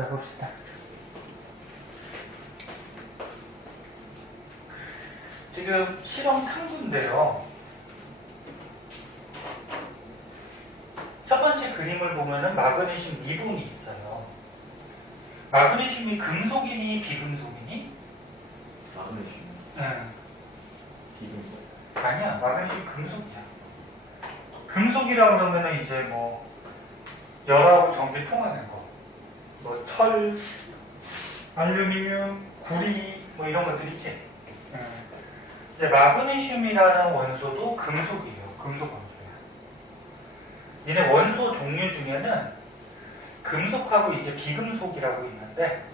자, 봅시다. 지금 실험 탐구인데요. 첫 번째 그림을 보면은 마그네슘 미분이 있어요. 마그네슘이 금속이니 비금속이니? 마그네슘. 응. 비금속. 아니야, 마그네슘 금속이야. 금속이라고 그러면은 이제 뭐 열하고 전기 통하는 거, 뭐 철, 알루미늄, 구리 뭐 이런 것들 있지. 근데 마그네슘이라는 원소도 금속이에요. 금속 원소야. 얘네 원소 종류 중에는 금속하고 이제 비금속이라고 있는데,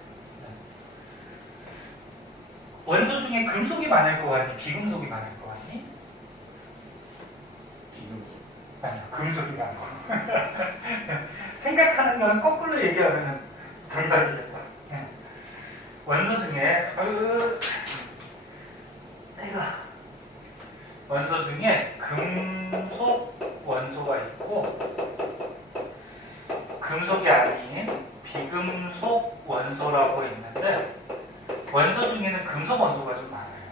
원소 중에 금속이 많을 거 같니? 비금속이 많을 거 같니? 비금속. 아니요, 금속이 많고. 생각하는 거는 거꾸로 얘기하면 정답이겠다. 원소 중에, 원소 중에 금속 원소가 있고, 금속이 아닌 비금속 원소라고 있는데, 원소 중에는 금속 원소가 좀 많아요.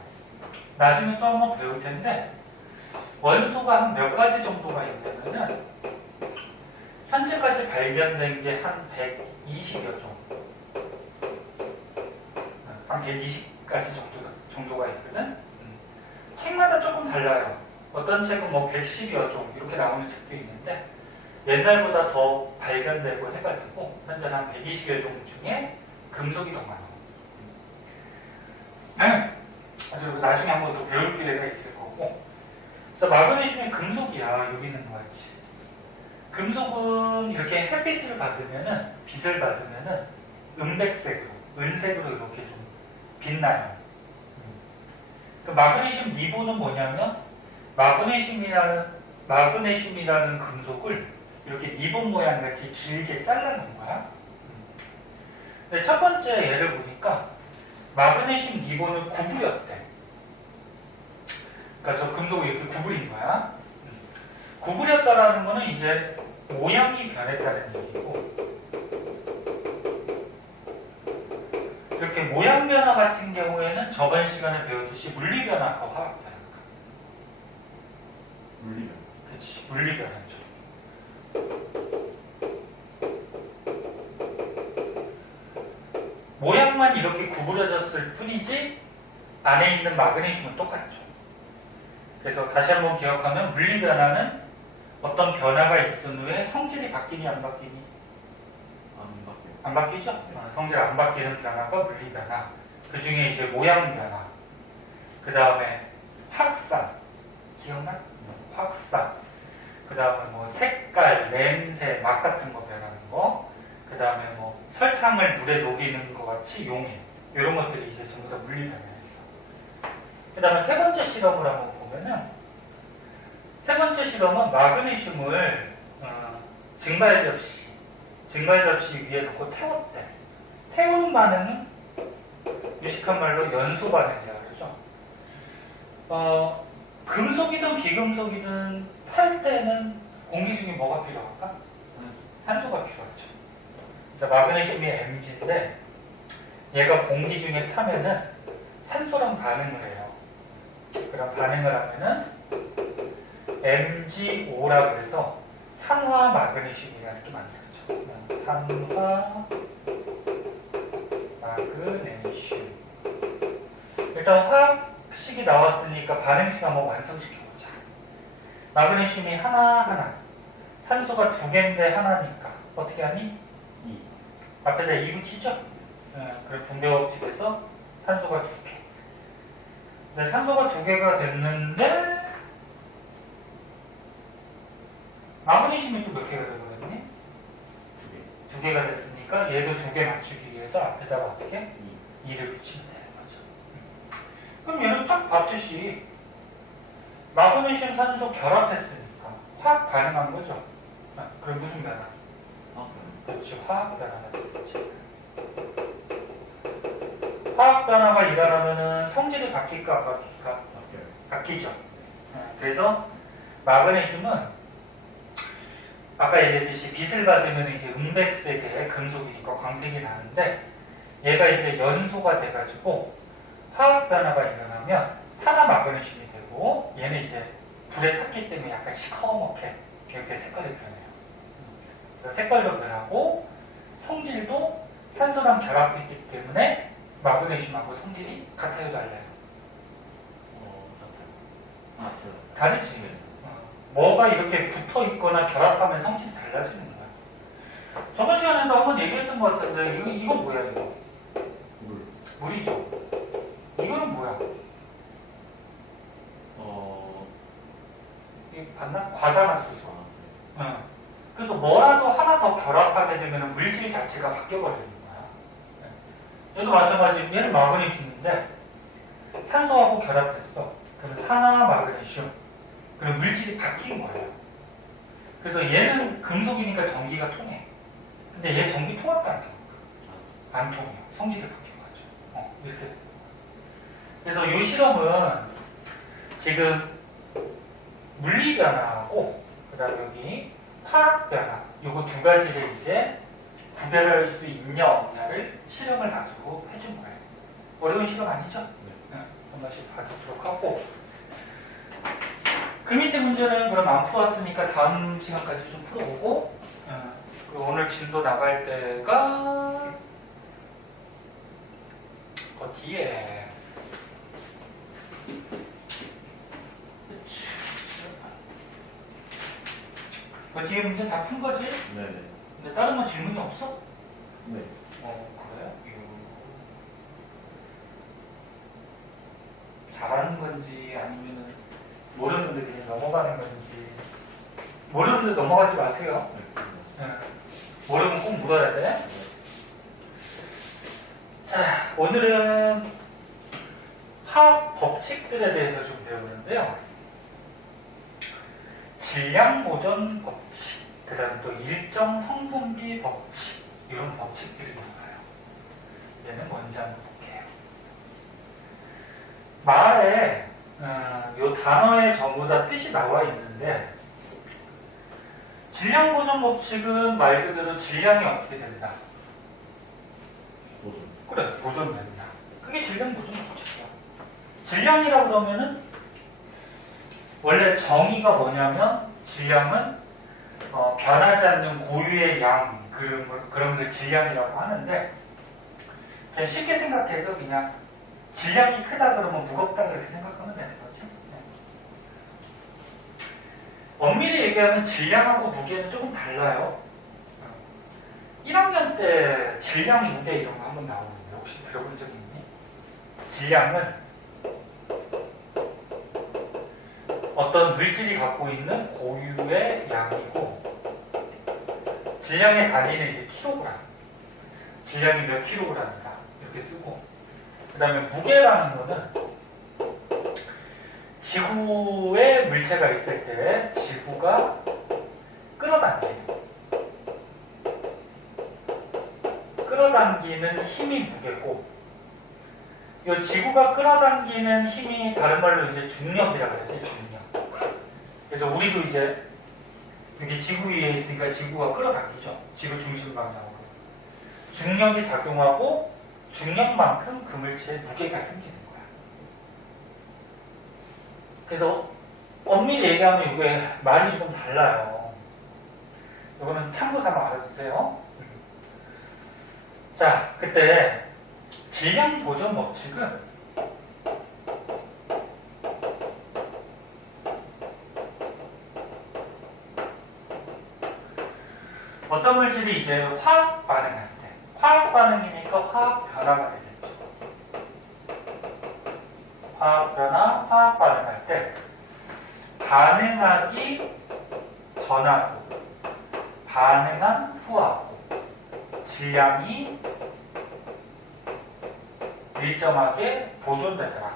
나중에 또 한번 배울 텐데, 원소가 한 몇 가지 정도가 있냐면은, 현재까지 발견된 게 한 120여 종. 한 120가지 정도가 있거든. 책마다 조금 달라요. 어떤 책은 뭐 110여 종 이렇게 나오는 책도 있는데, 옛날보다 더 발견되고 해가지고 현재 한 120여 종 중에 금속이 더 많아요. 아주 나중에 한번 더 배울 기회가 있을 거고. 그래서 마그네슘이 금속이야. 여기 있는 거 같이. 금속은 이렇게 햇빛을 받으면은, 빛을 받으면은 은백색으로, 은색으로 이렇게 좀 빛나요. 그 마그네슘 리본은 뭐냐면, 마그네슘이라는 금속을 이렇게 리본 모양 같이 길게 잘라놓은 거야. 근데 첫 번째 예를 보니까 마그네슘 리본을 구부렸대. 그러니까 저 금속을 이렇게 구부린 거야. 구부렸다라는 거는 이제 모양이 변했다는 얘기고, 이렇게 모양 변화 같은 경우에는 저번 시간에 배웠듯이 물리 변화와 화학 변화. 물리 변화. 그렇지, 물리 변화죠. 모양만 이렇게 구부러졌을 뿐이지 안에 있는 마그네슘은 똑같죠. 그래서 다시 한번 기억하면 물리 변화는 어떤 변화가 있은 후에 성질이 바뀌니 안 바뀌니? 안 바뀌죠? 성질 안 바뀌는 변화가 물리 변화. 그 중에 이제 모양 변화. 그 다음에 확산. 기억나? 확산. 그 다음에 뭐 색깔, 냄새, 맛 같은 거 변하는 거. 그 다음에 뭐 설탕을 물에 녹이는 것 같이 용해. 이런 것들이 이제 전부 다 물리 변화였어. 그 다음에 세 번째 실험을 한번 보면은, 세 번째 실험은 마그네슘을 증발 접시 위에 놓고 태웠대. 태우는 반응은 유식한 말로 연소 반응이라고 그러죠. 금속이든 비금속이든 탈 때는 공기 중에 뭐가 필요할까? 산소가 필요하죠. 그래서 마그네슘이 Mg인데, 얘가 공기 중에 타면은 산소랑 반응을 해요. 그럼 반응을 하면은 MgO라고 해서 산화 마그네슘이라는 게 만들어져. 산화 마그네슘. 일단 화학식이 나왔으니까 반응식 한번 완성시켜보자. 마그네슘이 하나하나, 산소가 두 개인데 하나니까 어떻게 하니? 2. 앞에다 2 붙이죠? 그리고 분배법칙에서 산소가 두 개. 근데 산소가 두 개가 됐는데 마그네슘이 또 몇 개가 되거든요? 두 개가 됐으니까 얘도 두 개 맞추기 위해서 앞에다가 어떻게? 2를 붙이면 되는 거죠. 그럼 얘는 딱 봤듯이 마그네슘 산소 결합했으니까 화학 반응한 거죠. 그럼 무슨 변화? 그렇지, 화학 변화가 되겠지. 화학 변화가 일어나면은 성질이 바뀔까 안 바뀔까? 바뀌죠. 그래서 마그네슘은 아까 얘기했듯이 빛을 받으면 이제 음백색의 금속이니까 광택이 나는데 얘가 이제 연소가 돼가지고 화학 변화가 일어나면 산화 마그네슘이 되고 얘는 이제 불에 탔기 때문에 약간 시커멓게 이렇게 색깔이 변해요. 그래서 색깔도 변하고 성질도 산소랑 결합했기 때문에 마그네슘하고 성질이 같아요, 달라요? 아, 다르지. 뭐가 이렇게 붙어 있거나 결합하면 성질이 달라지는 거야. 저번 시간에도 한번 얘기했던 것 같은데 이거 뭐야 이거? 물. 물이죠. 이거는 뭐야? 이 봤나? 과산화수소. 응. 그래서 뭐라도 하나 더 결합하게 되면 물질 자체가 바뀌어버리는 거야. 얘도 마찬가지. 얘는 마그네슘인데 산소하고 결합했어. 그러면 산화 마그네슘. 그럼 물질이 바뀐 거예요. 그래서 얘는 금속이니까 전기가 통해. 근데 얘 전기 통할까 안 통할까? 안 통해요. 성질이 바뀌어가지고. 이렇게. 그래서 이 실험은 지금 물리 변화하고 그다음 여기 화학 변화 요거 두 가지를 이제 구별할 수 있냐 없냐를 실험을 가지고 해준 거예요. 어려운 실험 아니죠? 네. 한 번씩 봐주도록 하고 그 밑에 문제는 그럼 안 풀어왔으니까 다음 시간까지 좀 풀어보고 그리고 오늘 진도 나갈 때가 그 뒤에 그 뒤에 문제 다 푼 거지? 네네. 근데 다른 건 질문이 없어? 네. 그래요? 잘하는 건지 아니면 모르는데 그냥 넘어가는 건지 모르는데 넘어가지 마세요. 네. 모르면 꼭 물어야 돼. 자, 오늘은 화학 법칙들에 대해서 좀 배우는데요. 질량 보존 법칙, 그 다음 또 일정 성분비 법칙, 이런 법칙들이 나와요. 얘는 뭔지 한번 볼게요. 말에 요 단어에 전부 다 뜻이 나와 있는데 질량 보존 법칙은 말 그대로 질량이 어떻게 된다? 보존. 그래, 보존된다. 그게 질량 보존 법칙이야. 질량이라고 그러면은 원래 정의가 뭐냐면 질량은 변하지 않는 고유의 양 그런 걸 질량이라고 하는데 그냥 쉽게 생각해서 그냥 질량이 크다 그러면 무겁다 그렇게 생각하면 되는 거지. 엄밀히 얘기하면 질량하고 무게는 조금 달라요. 1학년 때 질량, 무게 이런 거 한번 나오는데 혹시 들어본 적 있니? 질량은 어떤 물질이 갖고 있는 고유의 양이고 질량의 단위는 이제 킬로그램. 질량이 몇 킬로그램이다 이렇게 쓰고 그 다음에 무게라는 거는 지구에 물체가 있을 때 지구가 끌어당기는 힘이 무게고 이 지구가 끌어당기는 힘이 다른 말로 이제 중력이라고 그러지, 중력. 그래서 우리도 이제 여기 지구 위에 있으니까 지구가 끌어당기죠. 지구 중심 방향으로. 중력이 작용하고 중력만큼 그 물체에 무게가 생기는 거야. 그래서 엄밀히 얘기하면 이게 말이 조금 달라요. 이거는 참고 삼아 알아주세요. 자, 그때 질량 보존 법칙은 어떤 물질이 이제 화학 반응할 때, 화학 반응이니까 화학 변화가 되겠죠. 화학 변화, 화학 반응할 때 반응하기 전하고 반응한 후하고 질량이 일정하게 보존되더라.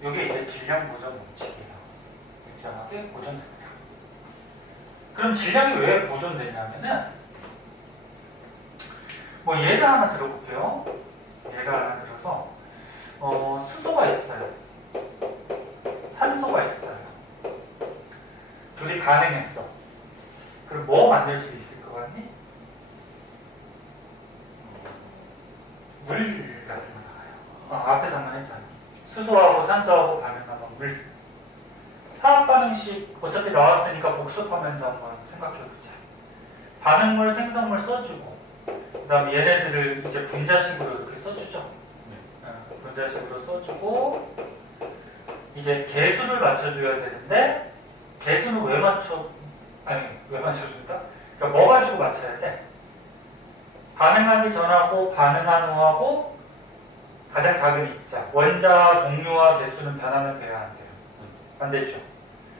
이게 이제 질량 보존 법칙이에요. 일정하게 보존되더라. 그럼 질량이 왜 보존되냐면은 뭐 예를 하나 들어볼게요. 예를 하나 들어서 수소가 있어요. 산소가 있어요. 둘이 반응했어. 그럼 뭐 만들 수 있을 것 같니? 물 같은 거 나와요. 앞에서 한번 했잖아. 수소하고 산소하고 반응하면 물. 화학 반응식 어차피 나왔으니까 복습하면서 한번 생각해보자. 반응물, 생성물 써주고, 그 다음에 얘네들을 이제 분자식으로 이렇게 써주죠. 분자식으로 써주고, 이제 개수를 맞춰줘야 되는데, 개수는 왜 맞춰준다? 그러니까 뭐 가지고 맞춰야 돼? 반응하기 전하고 반응한 후하고 가장 작은 입자, 원자 종류와 개수는 변하면 돼야 안 돼요. 안 되죠.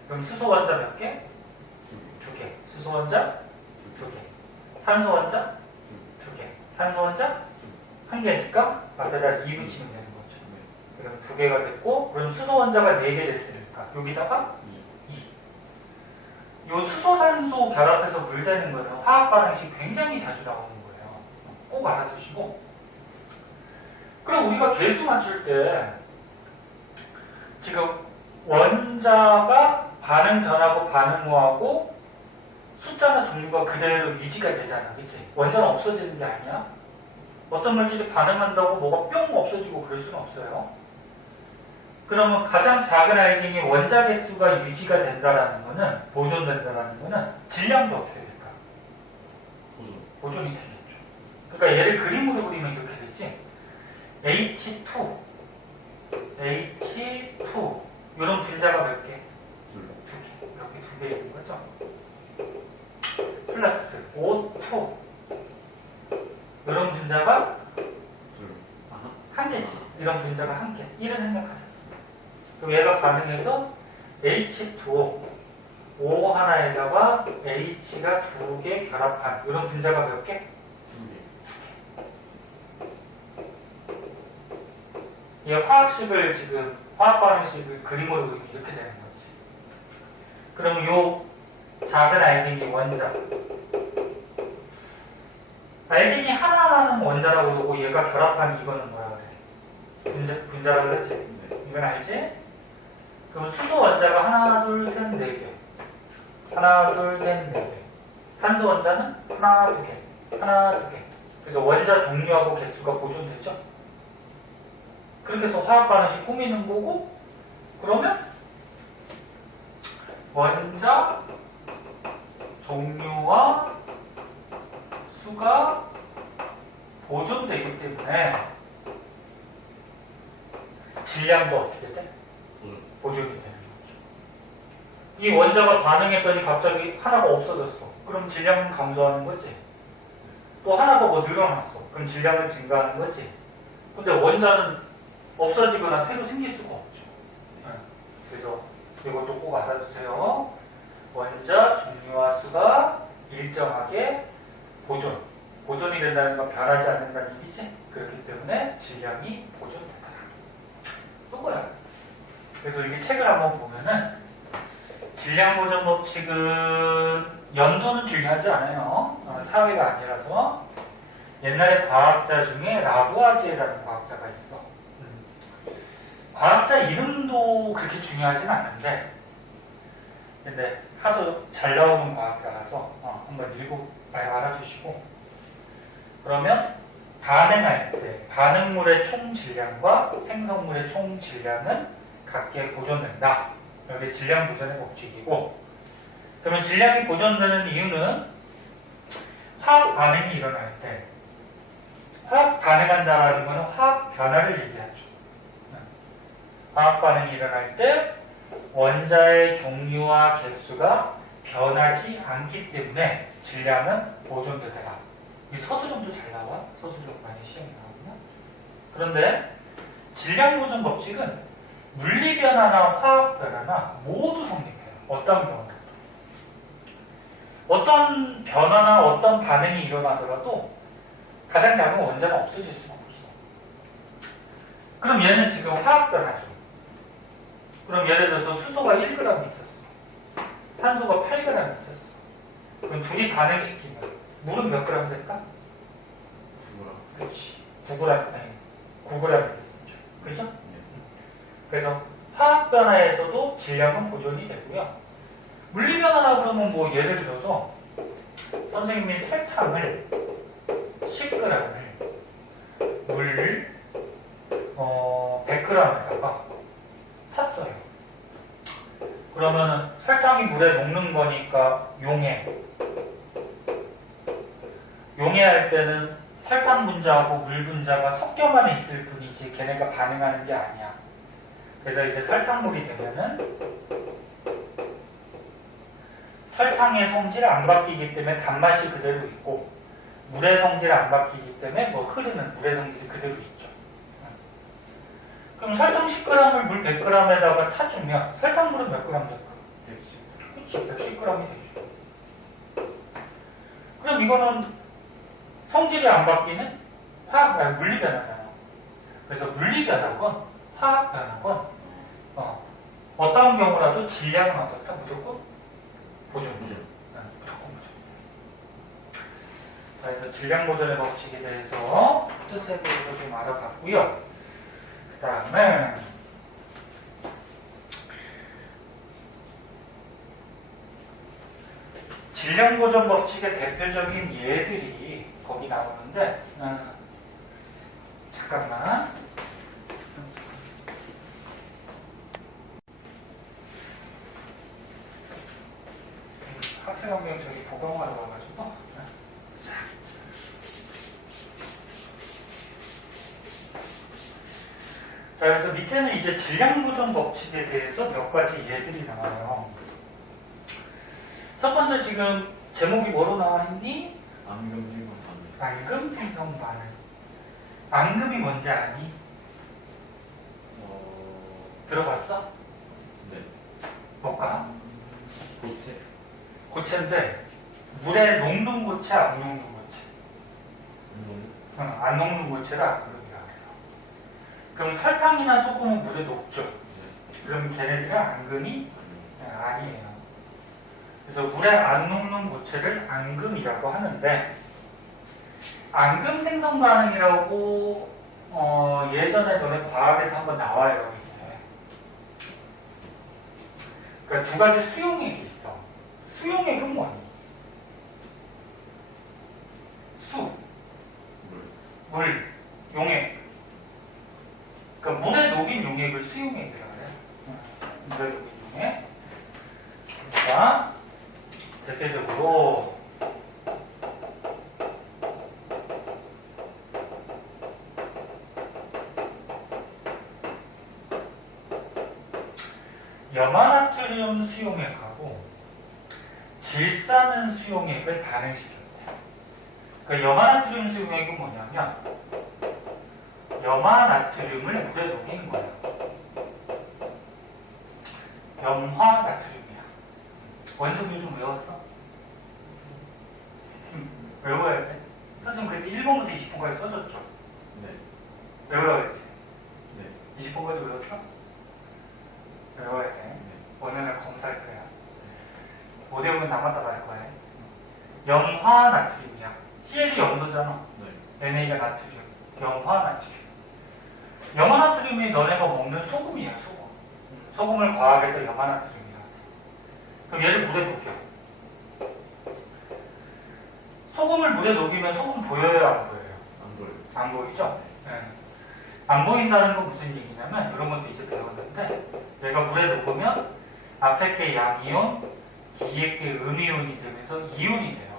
그럼 수소 원자 몇 개? 2개. 수소 원자? 2개. 산소 원자? 2개. 산소 원자? 1개니까 앞에다 2 붙이면 되는 거죠. 그럼 2개가 됐고, 그럼 수소 원자가 4개 됐으니까 여기다가 2. 요 수소산소 결합해서 물 되는 거는 화학 반응식 굉장히 자주 나오는 거예요. 꼭 알아두시고. 그럼 우리가 개수 맞출 때 지금 원자가 반응 전하고 반응 후하고 숫자나 종류가 그대로 유지가 되잖아. 그치? 원자는 없어지는 게 아니야. 어떤 물질이 반응한다고 뭐가 뿅 없어지고 그럴 수는 없어요. 그러면 가장 작은 알갱이 원자 개수가 유지가 된다라는 거는, 보존된다라는 거는 질량도 어떻게 될까? 보존이 되겠죠. 그러니까 얘를 그림으로 그리면 이렇게 되지. H2 이런 분자가 몇 개? 2개. 이렇게 2개 있는 거죠. 플러스 O2 이런 분자가 1개지. 이런 분자가 1개. 이런 생각하세요. 그럼 얘가 반응해서 H2O O 하나에다가 H가 2개 결합한 이런 분자가 몇 개? 2개. 이 화학식을 지금 화학 반응식을 그림으로 그리면 이렇게 되는 거지. 그럼 요 작은 알갱이 원자, 알갱이 하나하나는 원자라고 그러고 얘가 결합한 이거는 뭐라 그래? 분자라고 그랬지? 이건 알지? 그럼 수소 원자가 하나, 둘, 셋, 4개. 하나, 둘, 셋, 4개. 산소 원자는 하나, 2개. 하나, 2개. 그래서 원자 종류하고 개수가 보존되죠? 그렇게 해서 화학 반응식 꾸미는 거고, 그러면 원자 종류와 수가 보존되기 때문에 질량도 어떻게 돼? 보존이 되는 거죠. 이 원자가 반응했더니 갑자기 하나가 없어졌어. 그럼 질량은 감소하는 거지. 또 하나가 뭐 늘어났어. 그럼 질량은 증가하는 거지. 근데 원자는 없어지거나 새로 생길 수가 없죠. 그래서 이것도 꼭 알아주세요. 원자 종류와 수가 일정하게 보존이 된다는 건 변하지 않는다는 얘기지. 그렇기 때문에 질량이 보존된다. 또 뭐야? 그래서 이게 책을 한번 보면은 질량 보존 법칙은 연도는 중요하지 않아요. 사회가 아니라서. 옛날에 과학자 중에 라부아지에라는 과학자가 있어. 과학자 이름도 그렇게 중요하진 않은데, 근데 하도 잘 나오는 과학자라서 한번 알아주시고. 그러면 반응할 때 반응물의 총 질량과 생성물의 총 질량은 각각 보존된다. 이게 질량 보존의 법칙이고, 그러면 질량이 보존되는 이유는 화학 반응이 일어날 때, 화학 반응한다라는 것은 화학 변화를 얘기하죠. 화학 반응이 일어날 때 원자의 종류와 개수가 변하지 않기 때문에 질량은 보존되더라. 이 서술형도 잘 나와. 서술형 많이 시험이 나오거든요. 그런데 질량 보존 법칙은 물리 변화나 화학 변화나 모두 성립해요. 어떤 변화? 어떤 변화나 어떤 반응이 일어나더라도 가장 작은 원자는 없어질 수가 없어. 그럼 얘는 지금 화학 변화죠. 그럼 예를 들어서 수소가 1g 있었어. 산소가 8g 있었어. 그럼 둘이 반응시키면 물은 몇 g 될까? 9g. 그렇지. 9g, 아니 9g 되겠죠. 그렇죠? 그래서 화학 변화에서도 질량은 보존이 되고요. 물리 변화라 그러면 뭐 예를 들어서 선생님이 설탕을 10g을 물 100g에다가 탔어요. 그러면 설탕이 물에 녹는 거니까 용해할 때는 설탕 분자하고 물 분자가 섞여만 있을 뿐이지 걔네가 반응하는 게 아니야. 그래서 이제 설탕물이 되면은 설탕의 성질 안 바뀌기 때문에 단맛이 그대로 있고 물의 성질 안 바뀌기 때문에 뭐 흐르는 물의 성질이 그대로 있죠. 그럼 설탕 10g을 물 100g에다가 타주면 설탕물은 몇 g 될까? 110. 그렇지, 110g이 되죠. 그럼 이거는 성질이 안 바뀌는 물리 변화잖아. 그래서 물리 변화건 화학 변화건 어떠한 경우라도 질량은 어떻다? 무조건 보존. 무조건 보존. 자, 그래서 질량 보존의 법칙에 대해서 뜻에 대해서 좀 알아봤고요. 그 다음에 질량 보존 법칙의 대표적인 예들이 거기 나오는데 잠깐만. 학생 한 명 저기 보강하러 와가지고. 자, 그래서 밑에는 이제 질량 보존 법칙에 대해서 몇 가지 예들이 나와요. 첫 번째 지금 제목이 뭐로 나와 있니? 앙금 생성 반응. 앙금이 뭔지 아니? 들어봤어? 네. 뭘까? 고체. 고체인데 물에 녹는 고체, 안 녹는 고체? 안 녹는 고체가 앙금이라고 해요. 그럼 설탕이나 소금은 물에 녹죠? 네. 그럼 걔네들은 앙금이 아니에요. 그래서 물에 안 녹는 고체를 앙금이라고 하는데 앙금 생성 반응이라고 예전에 너네 과학에서 한번 나와요. 이게. 그러니까 두 가지 수용액이 있어. 수용액은 뭐니? 물, 용액. 그러니까 물에 녹인 용액을 수용액이라고 해요. 물에 녹인 용액. 그러니까 대표적으로 염화나트륨 수용액하고 질산은 수용액을 반응시켰대요. 그러니까 염화나트륨 수용액은 뭐냐면 염화나트륨을 물에 녹이는 거예요. 염화나트륨이야. 원소물 좀 외웠어? 외워야 돼. 선생님 그때 1번부터 20번까지 써줬죠? 네. 외워야지. 네. 20번까지 외웠어? 외워야 돼. 네. 오늘은 검사할 거야. 못 외우면 남았다 갈 거야. 염화나트륨이야. CL이 염도잖아. 네. NA가 나트륨. 염화나트륨. 염화나트륨이 너네가 먹는 소금이야, 소금. 소금을 과학에서 염화나트륨이라고 해. 그럼 얘를 물에 녹여. 소금을 물에 녹이면 소금 보여요, 안 보여요? 안 보여요. 안 보이죠? 네. 안 보인다는 건 무슨 얘기냐면 이런 것도 이제 배웠는데 얘가 물에 녹으면 앞에 게 양이온, 뒤에 게 음이온이 되면서 이온이 돼요.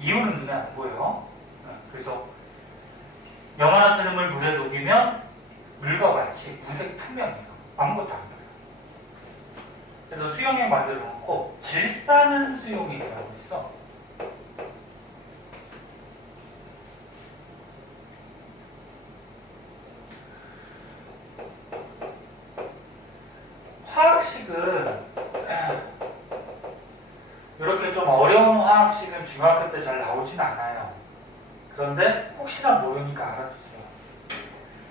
이온은 눈에 안 보여요. 네. 그래서 염화나트륨을 물에 녹이면 물과 같이 무색 투명해요. 아무것도 안 보여요. 그래서 수용액 만들어 놓고 질산은 수용액이라고 있어. 화학식은 이렇게 좀 어려운 화학식은 중학교 때 잘 나오진 않아요. 그런데 혹시나 모르니까 알아두세요.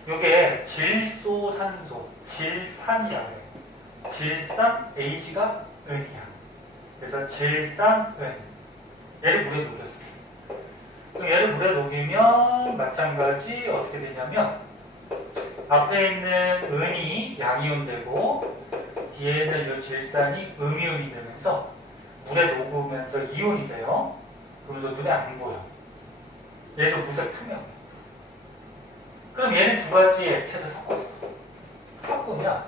이게 질소산소, 질산이라고 해요. 질산, H가 은이야. 그래서 질산은. 얘를 물에 녹였어요. 그럼 얘를 물에 녹이면 마찬가지 어떻게 되냐면 앞에 있는 은이 양이온 되고 뒤에 있는 이 질산이 음이온이 되면서 물에 녹으면서 이온이 돼요. 그러면서 눈에 안 보여. 얘도 무색 투명해. 그럼 얘는 두 가지 액체를 섞었어. 섞으면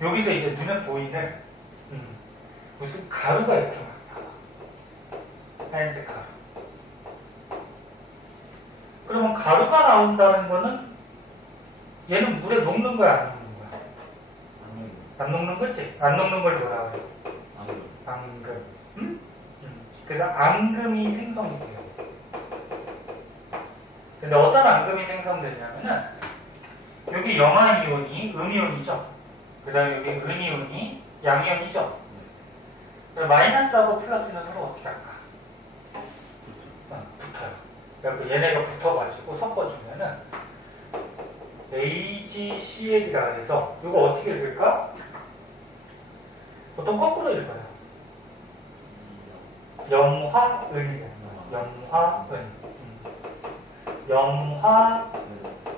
여기서 이제 눈에 보이는 무슨 가루가 이렇게 막 나와. 하얀색 가루. 그러면 가루가 나온다는 거는 얘는 물에 녹는 거야, 안 녹는 거야? 안 녹는 거지? 안 녹는 걸 뭐라 그래? 앙금. 응? 그래서 앙금이 생성이 돼요. 근데 어떤 앙금이 생성되냐면은 여기 염화이온이 음이온이죠. 그 다음에 여기 은이온이 양이온이죠. 마이너스하고 플러스는 서로 어떻게 할까? 붙어요. 그래서 얘네가 붙어가지고 섞어주면은 AgCl이라 해서 이거 어떻게 읽을까? 보통 거꾸로 읽어요. 염화은이 되는 거예요.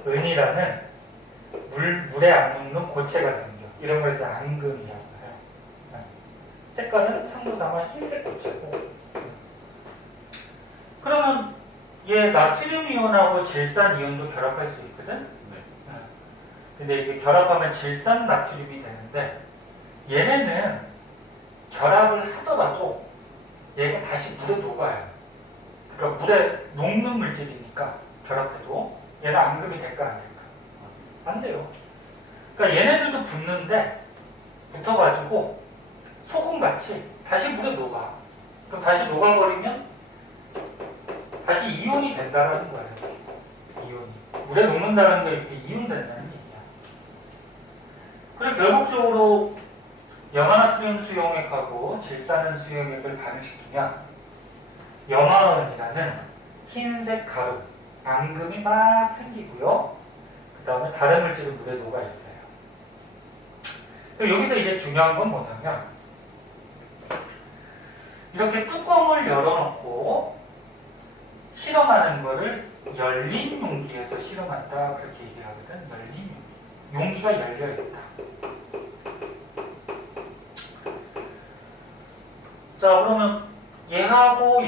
염화은이라는 물에 안 묻는 고체가 생겨. 이런 걸 이제 앙금이라고 해요. 색깔은 참고삼아 흰색 고체고. 그러면 얘 나트륨 이온하고 질산 이온도 결합할 수 있거든? 근데 이게 결합하면 질산 나트륨이 되는데 얘네는 결합을 하더라도 얘가 다시 물에 녹아요. 그러니까 물에 녹는 물질이니까 결합해도 얘는 앙금이 될까 안 될까? 안 돼요. 그러니까 얘네들도 붙는데 붙어가지고 소금같이 다시 물에 녹아. 그럼 다시 녹아버리면 다시 이온이 된다라는 거예요. 이온이. 물에 녹는다는 게 이렇게 이온 된다는 얘기야. 그리고 결국적으로 염화나트륨 수용액하고 질산은 수용액을 반응시키면 염화은이라는 흰색 가루, 앙금이 막 생기고요. 그 다음에 다른 물질은 물에 녹아 있어요. 여기서 이제 중요한 건 뭐냐면 이렇게 뚜껑을 열어놓고 실험하는 거를 열린 용기에서 실험한다 그렇게 얘기를 하거든. 열린 용기. 용기가 열려있다. 자, 그러면 얘하고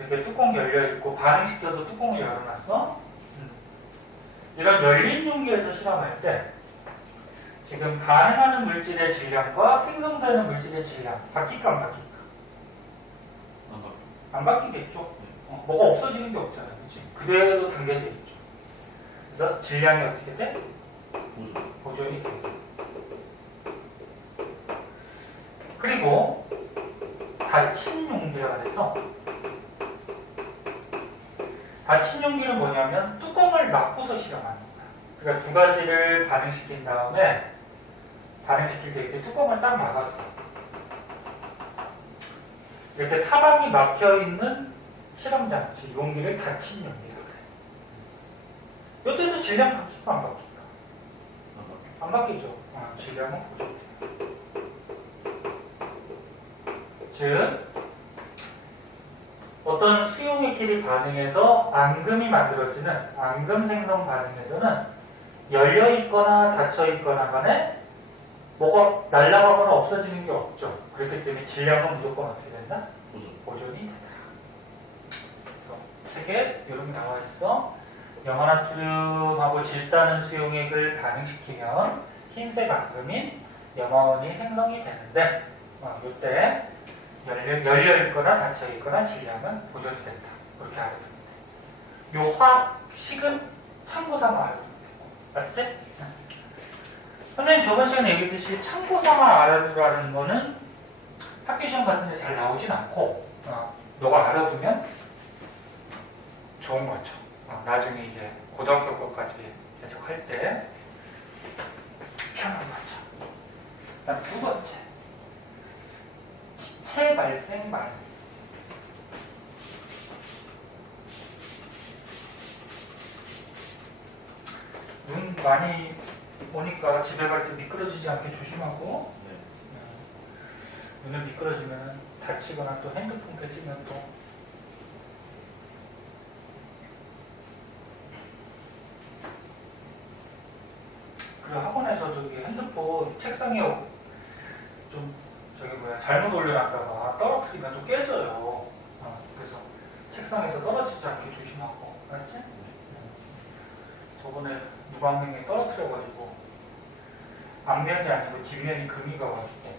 이렇게 뚜껑 열려있고 반응시켜도 뚜껑을 열어놨어. 이런 열린 용기에서 실험할 때 지금 반응하는 물질의 질량과 생성되는 물질의 질량 바뀔까 안 바뀔까? 안 바뀌겠죠. 뭐가 없어지는 게 없잖아요. 그치? 그대로 담겨져 있죠. 그래서 질량이 어떻게 돼? 보존이 돼. 그리고 닫힌 용기라 해서 닫힌 용기는 뭐냐면 뚜껑을 막고서 실험하는 거야. 그러니까 두 가지를 반응시킨 다음에 반응시킬 때 이렇게 뚜껑을 딱 막았어. 이렇게 사방이 막혀있는 실험장치, 용기를 닫힌 용기라고 그래. 이때도 질량 바뀔까 안 바뀔까? 안 바뀌죠. 질량은 보존돼요. 즉 어떤 수용액끼리 반응해서 앙금이 만들어지는 앙금 생성 반응에서는 열려있거나 닫혀있거나 간에 뭐가 날아가거나 없어지는 게 없죠. 그렇기 때문에 질량은 무조건 어떻게 된다? 보존이 된다. 그래서 책에 이런 게 나와 있어. 염화나트륨하고 질산은 수용액을 반응시키면 흰색 앙금인 염화원이 생성이 되는데 이때 열려있거나 닫혀있거나 질량은 보존이 된다. 그렇게 알아두면 돼. 요 화학식은 참고삼아 알아두면 되고. 맞지? 선생님 저번 시간에 얘기했듯이 참고삼아 알아두라는 거는 학교 시험 같은 데 잘 나오진 않고 너가 알아두면 좋은 거죠. 나중에 이제 고등학교 거까지 계속 할 때 편한 거죠. 그다음 두 번째 기체 발생 반응. 눈 많이 오니까 집에 갈 때 미끄러지지 않게 조심하고. 눈을 미끄러지면 다치거나 또 핸드폰 깨지면 또 그리고 학원에서 저기 핸드폰 책상에 좀 저기 뭐야 잘못 올려놨다가 떨어뜨리면 또 깨져요. 그래서 책상에서 떨어지지 않게 조심하고, 알았지? 저번에 무광명에 떨어뜨려가지고 앞면이 아니고 뒷면이 금이 가가지고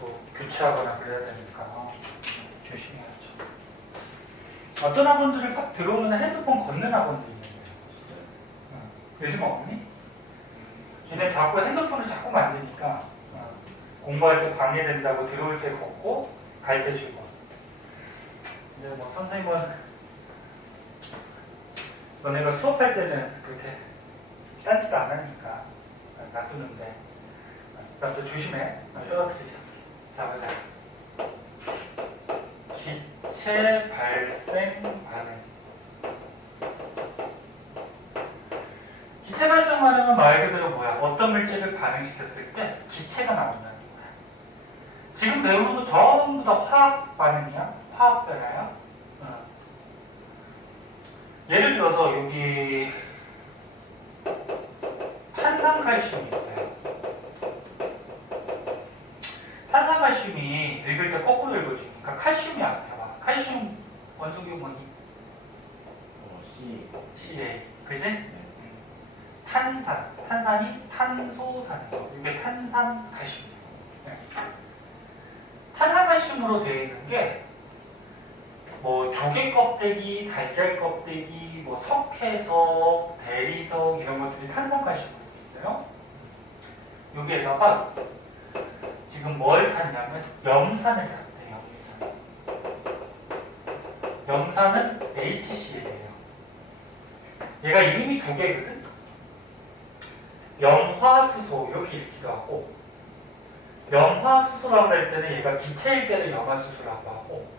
또 교체하거나 그래야 되니까 조심해야죠. 어떤 학원들을 딱 들어오면 핸드폰 걷는 학원도 있는데 요즘 없니? 걔네 자꾸 핸드폰을 자꾸 만지니까 공부할 때 방해된다고 들어올 때 걷고 갈 때 주고. 근데 뭐 선생님은 너네가 수업할 때는 그렇게 딴짓도 안 하니까 놔두는데 나도 조심해. 떨어뜨리자. 잡아자. 기체 발생 반응. 기체 발생 반응은 말 그대로 뭐야? 어떤 물질을 반응시켰을 때 기체가 나온다는 거야. 지금 배우는 거 전부 다 화학 반응이야? 화학 변화야? 예를 들어서 여기 탄산칼슘이 있어요. 탄산칼슘이 읽을 때 거꾸로 읽어주니까 칼슘이 앞에 와. 칼슘 원소기 뭐니? C. CA. 그지? 네. 탄산. 탄산이 탄소산소. 이게 탄산칼슘이에요. 네. 탄산칼슘으로 되어 있는 게 뭐 조개 껍데기, 달걀 껍데기, 뭐 석회석, 대리석 이런 것들이 탄산칼슘으로 되어 있어요. 여기에다가 지금 뭘 탔냐면 염산을 탔대요. 염산은 HCl이에요. 얘가 이름이 두 개거든. 염화수소 이렇게 읽기도 하고, 염화수소라고 할 때는 얘가 기체일 때는 염화수소라고 하고,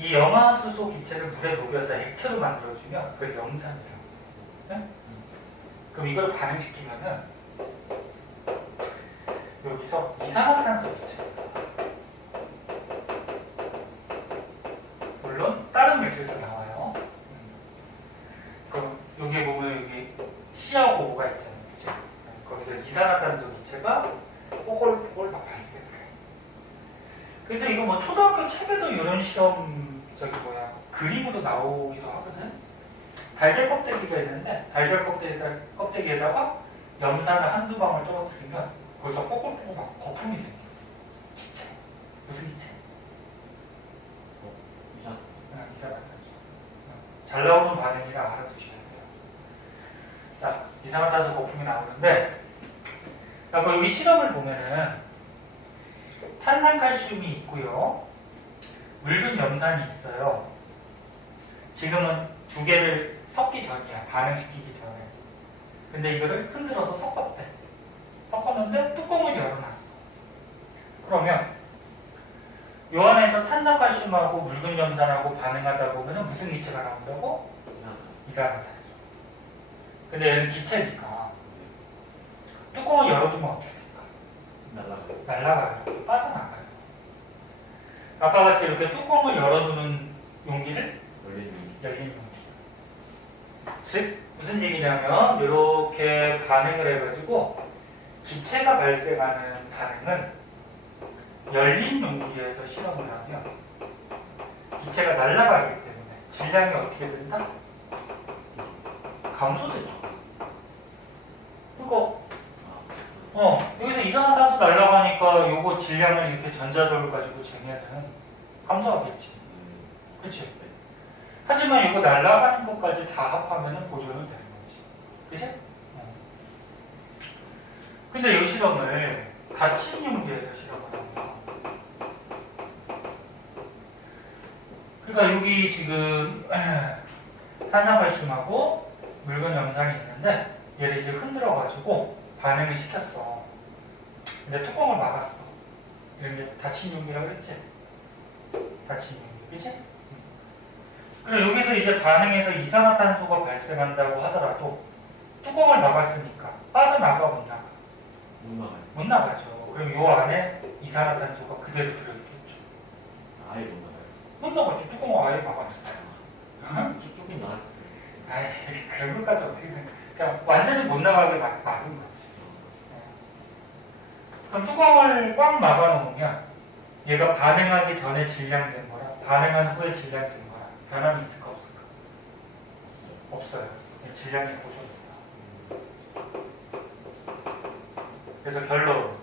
이 염화수소 기체를 물에 녹여서 액체로 만들어주면 그걸 염산이에요. 네? 그럼 이걸 반응시키면은 여기서 이산화탄소 기체입니다. 물론 다른 물질도 나와요. 그럼 여기에 보면 여기 C하고 O가 있잖아요. 그치? 거기서 이산화탄소 기체가 뽀글뽀글 막 발생해요. 그래서 이거 뭐 초등학교 책에도 이런 시험 그림으로 나오기도 하거든. 달걀 껍데기가 있는데 달걀 껍데기에다가 염산을 한두 방울 떨어뜨리면 거기서 뽀글뽀글 막 거품이 생겨. 기체. 무슨 기체? 이산. 이산화탄소. 잘 나오는 반응이라 알아두셔야 돼요. 자, 이산화탄소 거품이 나오는데, 아까 여기 실험을 보면은 탄산칼슘이 있고요. 묽은 염산이 있어요. 지금은 두 개를 섞기 전이야. 반응시키기 전에. 근데 이거를 흔들어서 섞었대. 섞었는데 뚜껑을 열어놨어. 그러면 요 안에서 탄산칼슘하고 묽은 염산하고 반응하다 보면 무슨 기체가 나온다고? 이산화탄소. 근데 얘는 기체니까 뚜껑을 열어두면 어떻게 될까? 날아가요. 빠져나가요. 아까 같이 이렇게 뚜껑을 열어두는 용기를 열린 용기. 즉 무슨 얘기냐면 이렇게 반응을 해가지고 기체가 발생하는 반응은 열린 용기에서 실험을 하면 기체가 날아가기 때문에 질량이 어떻게 된다? 감소되죠. 그리고 여기서 이산화탄소 날아가니까 요거 질량을 이렇게 전자적으로 가지고 재면은 감소하겠지. 그치? 하지만 이거 날아가는 것까지 다 합하면은 보존은 되는 거지. 그치? 근데 이 실험을 닫힌 용기에서 실험을 합니다. 그러니까 여기 지금 탄산칼슘하고 묽은 염산이 있는데 얘를 이제 흔들어가지고 반응을 시켰어. 근데 뚜껑을 막았어. 이런 게 닫힌 용기라고 했지? 닫힌 용기, 그치? 그럼 여기서 이제 반응해서 이산화탄소가 발생한다고 하더라도 뚜껑을 막았으니까 빠져나가 못 나가? 못 나가요. 못 나가죠. 그럼 요 안에 이산화탄소가 그대로 들어있겠죠. 아예 못 나가요. 못 나가지. 뚜껑을 아예 막았잖아요. 조금 나갔어요. 아이, 그런 것까지 어떻게 생각해. 그냥 완전히 못 나가게 막은 거지. 그럼 뚜껑을 꽉 막아놓으면 얘가 반응하기 전에 질량된 거랑 반응한 후에 질량된 거랑 변함이 있을까 없을까? 없어요. 질량이 고정입니다. 그래서 결론.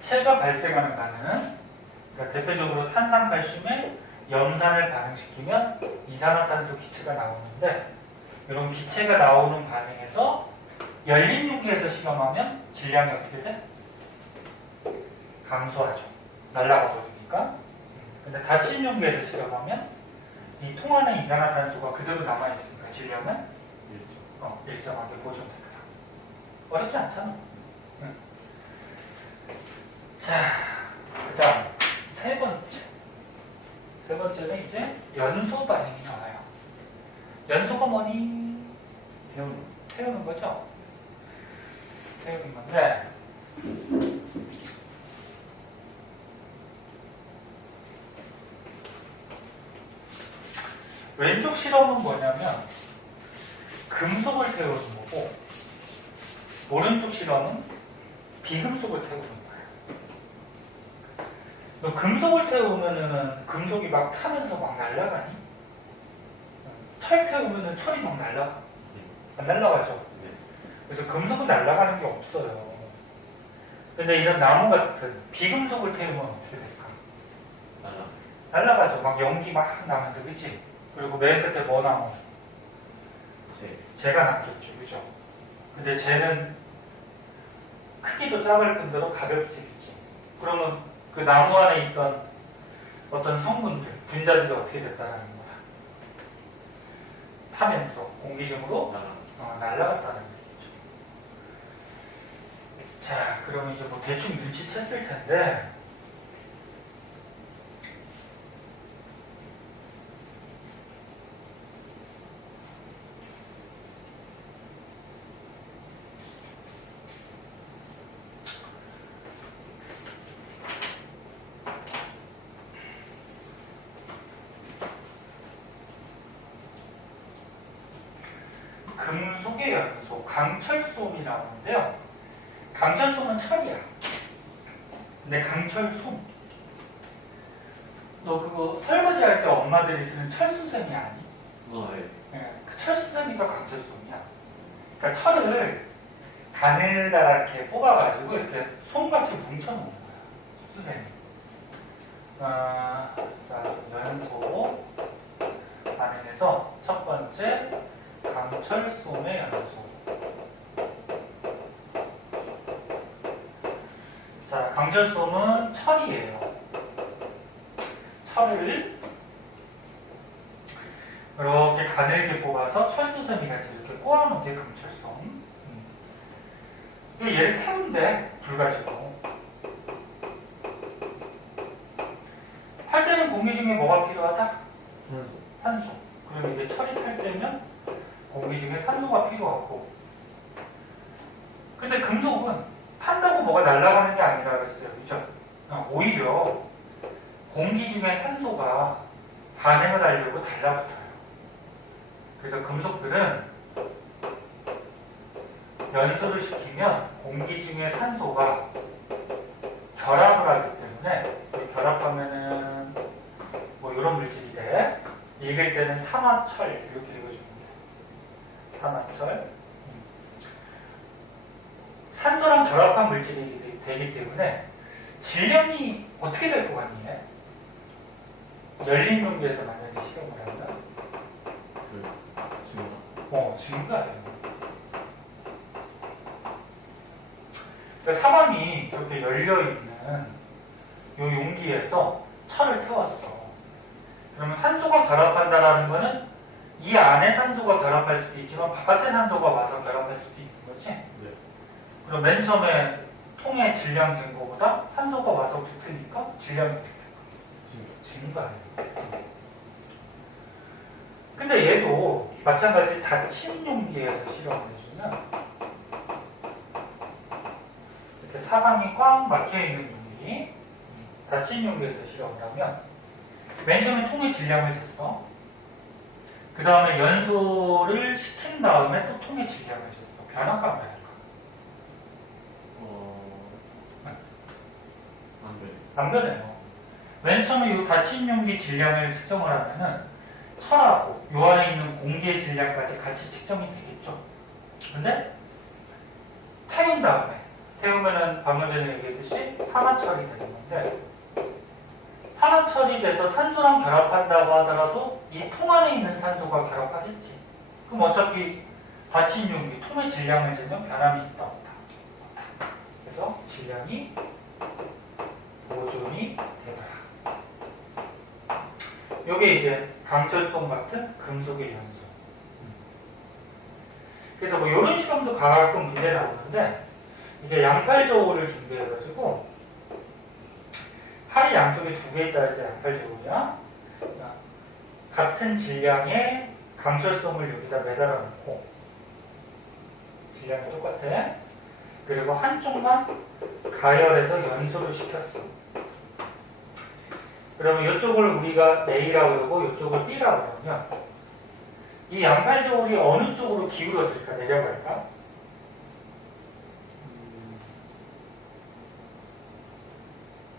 기체가 발생하는 반응은 그러니까 대표적으로 탄산칼슘에 염산을 반응시키면 이산화탄소 기체가 나오는데 이런 기체가 나오는 반응에서 열린 용기에서 실험하면 질량이 어떻게 돼? 감소하죠. 날아가 버리니까. 근데 닫힌 용기에서 실험하면 이 통하는 이산화탄소가 그대로 남아있으니까 질량은 일정하게 고정됩니다. 어렵지 않잖아. 응. 자, 그 다음 세 번째는 이제 연소 반응이 나와요. 연소가 뭐니? 태우는 거죠? 태우는 건데 왼쪽 실험은 뭐냐면 금속을 태우는 거고 오른쪽 실험은 비금속을 태우는 거예요. 너 금속을 태우면은 금속이 막 타면서 막 날아가니? 철 태우면은 철이 막 날아가? 안 날아가죠? 그래서 금속은 날아가는 게 없어요. 근데 이런 나무 같은 비금속을 태우면 어떻게 될까? 날아가죠. 막 연기 막 나면서, 그치? 그리고 맨 끝에 뭐 남아? 재가 남겠죠. 그죠? 근데 재는 크기도 작을 뿐더러 가볍지, 그치? 그러면 그 나무 안에 있던 어떤 성분들, 분자들이 어떻게 됐다는 거야? 타면서 공기 중으로 날아갔다는 얘기죠. 자, 그러면 이제 뭐 대충 눈치챘을 텐데 금속의 연소, 강철솜이 나오는데요. 강철솜은 철이야. 근데 강철솜, 너 그거 설거지 할 때 엄마들이 쓰는 철수세미 아니? 네, 그 철수세미가 강철솜이야. 그러니까 철을 가느다랗게 뽑아가지고 이렇게 솜같이 뭉쳐놓는 거야. 수세미. 자, 연소 반응에서 첫 번째 강철솜의 연소. 자, 강철솜은 철이에요. 철을 이렇게 가늘게 뽑아서 철수세미 같이 이렇게 꼬아놓은 게 강철솜. 얘를 태운대, 불 가지고. 탈 때는 공기 중에 뭐가 필요하다? 산소. 그럼 이게 철이 탈 때면 공기 중에 산소가 필요하고. 근데 금속은 탄다고 뭐가 날아가는 게 아니라 그랬어요. 그죠? 오히려 공기 중에 산소가 반응을 하려고 달라붙어요. 그래서 금속들은 연소를 시키면 공기 중에 산소가 결합을 하기 때문에 결합하면은 뭐 이런 물질이 돼. 읽을 때는 산화철 이렇게 읽어주면 돼. 산화철. 산소랑 결합한 물질이 되기 때문에 질량이 어떻게 될 것 같니? 열린 용기에서 만약에 실험을 하면 증가해요. 그러니까 사방이 이렇게 열려있는 이 용기에서 철을 태웠어. 그러면 산소가 결합한다라는 거는 이 안에 산소가 결합할 수도 있지만 바깥에 산소가 와서 결합할 수도 있는 거지. 네. 그럼 맨 처음에 통에 질량 된 거보다 산소가 와서 붙으니까 질량이 증가해요. 근데 얘도 마찬가지 닫힌 용기에서 실험을 해주면 이렇게 사방이 꽉 막혀있는 용기, 닫힌 용기에서 실험을 하면 맨 처음에 통의 질량을 쟀어. 그 다음에 연소를 시킨 다음에 또 통의 질량을 줬어. 변화가 안 변할까? 안 돼. 안 변해요. 맨 처음에 이 닫힌 용기 질량을 측정을 하면은 철하고 요 안에 있는 공기의 질량까지 같이 측정이 되겠죠. 근데 태운 다음에 태우면은 방금 전에 얘기했듯이 산화철이 되는 건데 산화철이 돼서 산소랑 결합한다고 하더라도 이 통 안에 있는 산소가 결합하겠지. 그럼 어차피 닫힌 용기 통의 질량을 재면 변함이 있다 없다. 그래서 질량이 보존이 되더라. 요게 이제 강철성 같은 금속의 연소. 그래서 뭐 이런 시험도 가끔 문제 나오는데 이게 양팔저울을 준비해가지고 팔이 양쪽에 두 개 있다 해서 양팔저울이야. 같은 질량의 강철성을 여기다 매달아 놓고 질량이 똑같아. 그리고 한쪽만 가열해서 연소를 시켰어. 그러면 이쪽을 우리가 A라고 그러고 이쪽을 B라고 그러면 이 양팔저울이 어느 쪽으로 기울어질까 내려갈까?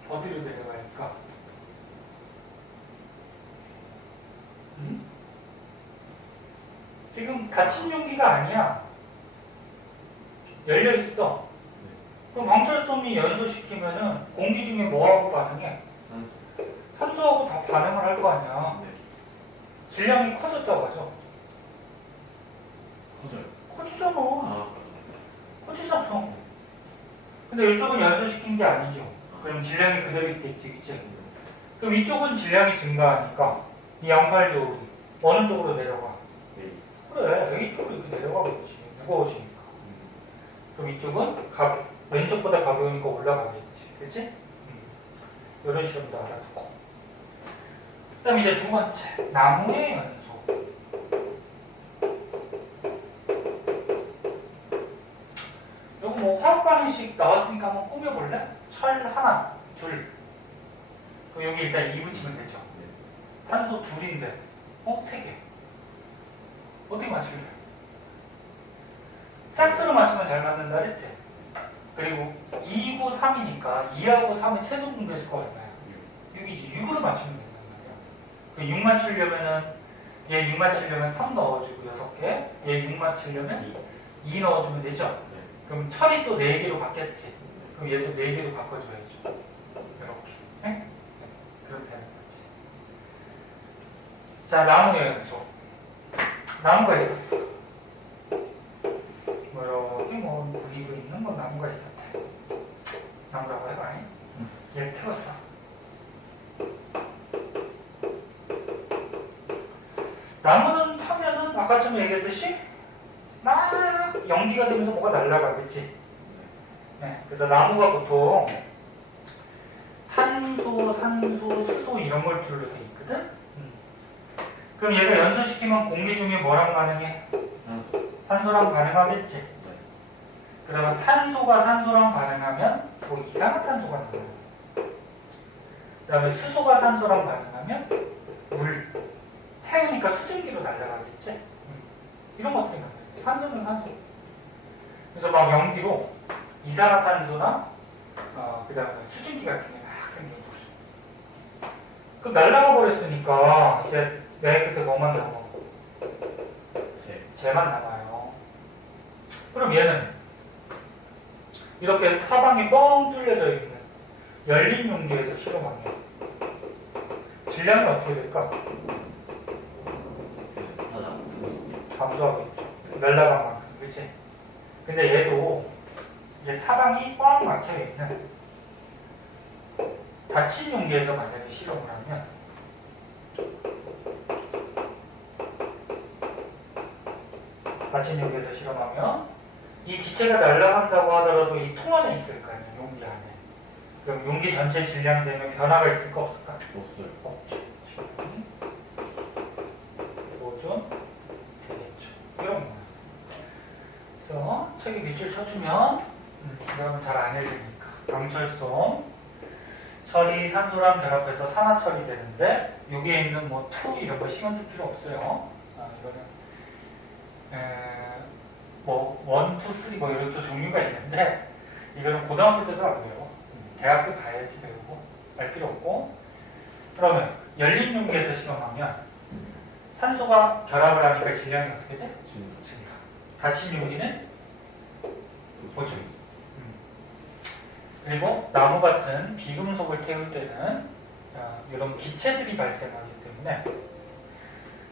어디로 내려갈까? 지금 닫힌 용기가 아니야. 열려 있어. 그럼 강철성이 연소시키면은 공기 중에 뭐하고 반응해? 산소. 산소하고 다 반응을 할 거 아니야. 네. 질량이 커졌죠. 커져요. 커지잖아. 아, 커지잖아. 근데 이쪽은 연소시킨 게 아니죠. 그럼 질량이 그대로 있겠지, 그치? 그럼 이쪽은 질량이 증가하니까 이 양팔저울이 어느 쪽으로 내려가? 네. 그래, 이쪽으로 이렇게 내려가겠지. 무거워지니까. 그럼 이쪽은 왼쪽보다 가벼우니까 올라가겠지. 그치? 이런 시험도 알아두고. 그 다음 이제 두 번째, 나무의 연소. 이거 뭐 화학방정식 나왔으니까 한번 꾸며볼래? 철 하나, 둘. 그럼 여기 일단 2 붙이면 되죠. 산소 둘인데, 세 개. 어떻게 맞출래? 짝수로 맞추면 잘 맞는다 그랬지? 그리고 2고 3이니까 2하고 3의 최소 분배수가 얼마야? 6이지. 6으로 맞추면 된단 말이야. 그 6 맞추려면은 얘 6 맞추려면 3 넣어주고 6개, 얘 6 맞추려면 2 넣어주면 되죠? 그럼 철이 또 4개로 바뀌었지. 그럼 얘도 4개로 바꿔줘야죠. 이렇게. 네? 그렇게 하는 거지. 자, 나무의 연소. 나무가 있었어. 뭐 여기 뭐 그리고 있는 건 나무가 있었대. 나무라고 해봐. 얘 태웠어. 나무는 타면은 아까 좀 얘기했듯이 막 연기가 되면서 뭐가 날아가겠지. 네, 그래서 나무가 보통 탄소, 산소, 수소 이런 걸 둘로 돼 있거든. 그럼 얘가 연소시키면 공기 중에 뭐랑 반응해? 산소. 산소랑 반응하겠지. 네. 그러면 탄소가 산소랑 반응하면 뭐 이산화탄소가 나와요. 그 다음에 수소가 산소랑 반응하면 물. 태우니까 수증기로 날아가겠지. 이런 것들이 나와요. 산소는 산소. 그래서 막 연기로 이산화탄소나 그 다음에 수증기 같은 게 막 생긴 거죠. 그럼 날아가 버렸으니까 이제 맨 끝에 뭐만 남아? 쟤만 남아요. 그럼 얘는 이렇게 사방이 뻥 뚫려져 있는 열린 용기에서 실험하면 질량이 어떻게 될까? 감소하겠죠. 날아간 만큼, 그치? 근데 얘도 이제 사방이 꽉 막혀 있는 닫힌 용기에서 만약에 실험을 하면 닫힌 용기에서 실험하면 이 기체가 날아간다고 하더라도 이 통 안에 있을 거 아니에요, 용기 안에. 그럼 용기 전체 질량 되면 변화가 있을까 없을까? 없어요. 없죠. 보존 되겠죠. 이런 거예요. 그래서 책에 밑줄 쳐주면 그러면 잘 안 읽으니까 강철성 철이 산소랑 결합해서 산화철이 되는데 여기에 있는 뭐 투 이런 거 신경 쓸 필요 없어요. 이거는 뭐 1, 2, 3 뭐 이런 또 종류가 있는데 이거는 고등학교 때도 안 배워. 대학교 가야지 배우고 알 필요 없고. 그러면 열린 용기에서 실험하면 산소가 결합을 하니까 질량이 어떻게 돼? 진. 닫힌 용기는 보죠. 그리고 나무 같은 비금속을 태울 때는 이런 기체들이 발생하기 때문에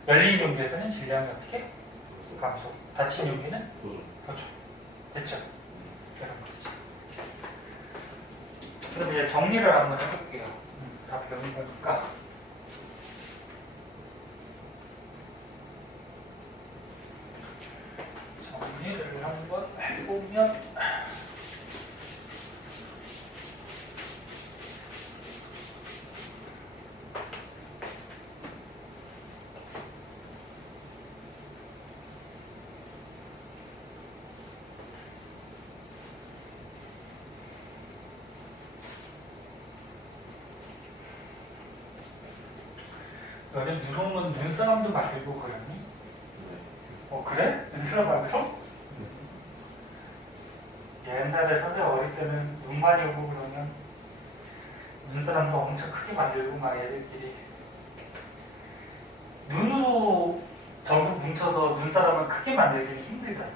열린 용기에서는 질량이 어떻게? 감소. 닫힌 용기는 보조. 보죠. 됐죠? 이런 거지. 그럼 이제 정리를 한번 해볼게요. 다 배운 거니까. 정리를 한번 해보면 너는 눈오면 눈사람도 만들고 그랬니? 네. 그래? 눈사람 만들어? 옛날에 선생 어릴 때는 눈 많이 오고 그러면 눈사람도 엄청 크게 만들고 막 애들끼리 눈으로 전부 뭉쳐서 눈사람을 크게 만들기는 힘들잖아.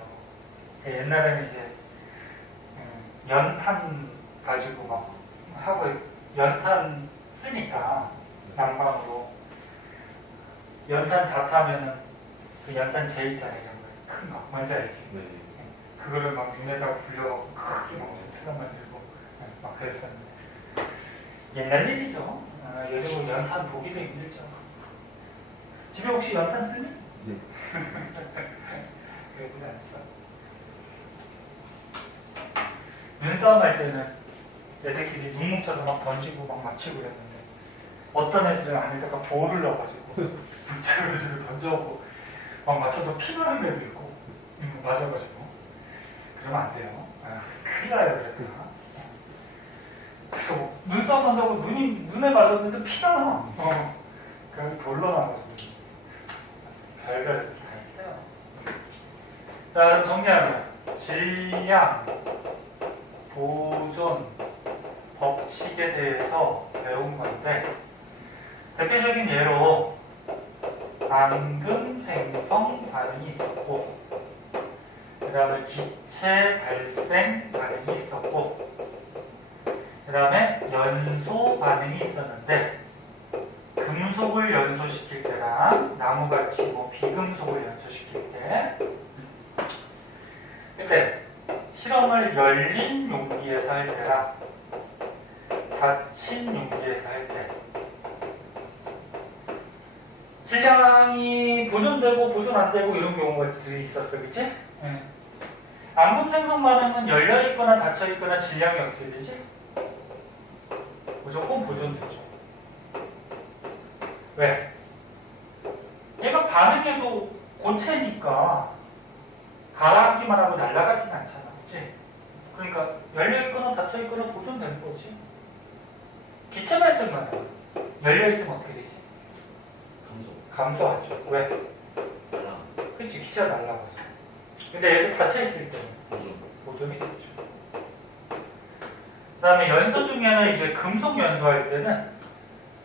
옛날에는 이제 연탄 가지고 막 하고 연탄 쓰니까 난방으로 연탄 다 타면은 그 연탄 재 있잖아요. 큰 거. 뭔지 알지? 네. 그거를 막 눈에다가 불려갖고 크게 막 연탄 만들고 막 그랬었는데 옛날 일이죠. 요즘은 연탄 보기도 힘들죠. 집에 혹시 연탄 쓰니? 네. 그러진 않죠. 눈싸움 할 때는 애들끼리 눈 뭉쳐서 막 던지고 막 맞추고 그랬는데 어떤 애들은 안에다가 볼을 넣어가지고 붙여가지고 던져오고 막 맞춰서 피 나는 애도 있고 맞아가지고 그러면 안 돼요. 큰일 나요. 그래서 뭐 눈싸움 한다고 눈에 맞았는데 피가 나. 그냥 돌로 나가지고 별별 다 있어요. 자, 그럼 정리하면 질량, 보존, 법칙에 대해서 배운 건데 대표적인 예로 앙금 생성 반응이 있었고 그 다음에 기체 발생 반응이 있었고 그 다음에 연소 반응이 있었는데 금속을 연소시킬 때랑 나무같이 뭐 비금속을 연소시킬 때 그때 실험을 열린 용기에서 할 때랑 닫힌 용기에서 할 때 질량이 보존되고 보존 안 되고 이런 경우가 있었어, 그치? 앙금 생성 반응은 열려 있거나 닫혀 있거나 질량이 어떻게 되지? 무조건 보존되죠. 왜? 얘가 반응해도 고체니까 가라앉기만 하고 날아가진 않잖아, 그치? 그러니까 열려 있거나 닫혀 있거나 보존되는 거지. 기체 발생만 해. 열려 있으면 어떻게 되지? 감소하죠. 왜? 그치, 기체가 날아갔어. 근데 얘도 닫혀 있을 때는 보존이 되죠. 그 다음에 연소 중에는 이제 금속 연소할 때는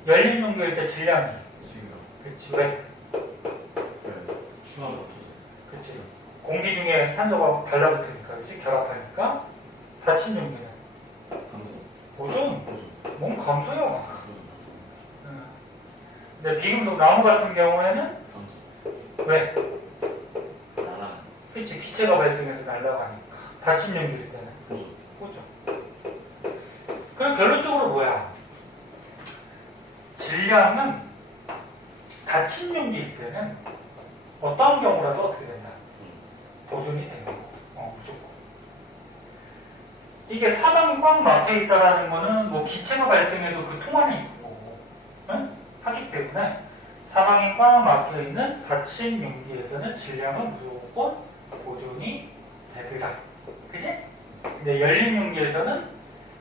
열린 용기일 때 질량이. 그치, 왜? 추가가 없어졌어요. 그치. 공기 중에 산소가 달라붙으니까, 그치? 결합하니까. 닫힌 용기는. 감소. 보존? 보조. 뭔 감소야. 근데 비금속 나무 같은 경우에는 감소. 왜? 나라. 그치, 기체가 발생해서 날아가니까. 닫힌 용기일 때는. 보조. 보죠. 그럼 결론적으로 뭐야? 질량은 닫힌 용기일 때는 어떤 경우라도 어떻게 된다? 보존이 되는 거. 무조건. 이게 사방이 꽉 막혀 있다라는 거는 뭐 기체가 발생해도 그 통 안에 있고, 응? 하기 때문에 사방이 꽉 막혀 있는 닫힌 용기에서는 질량은 무조건 보존이 되더라. 그치? 근데 열린 용기에서는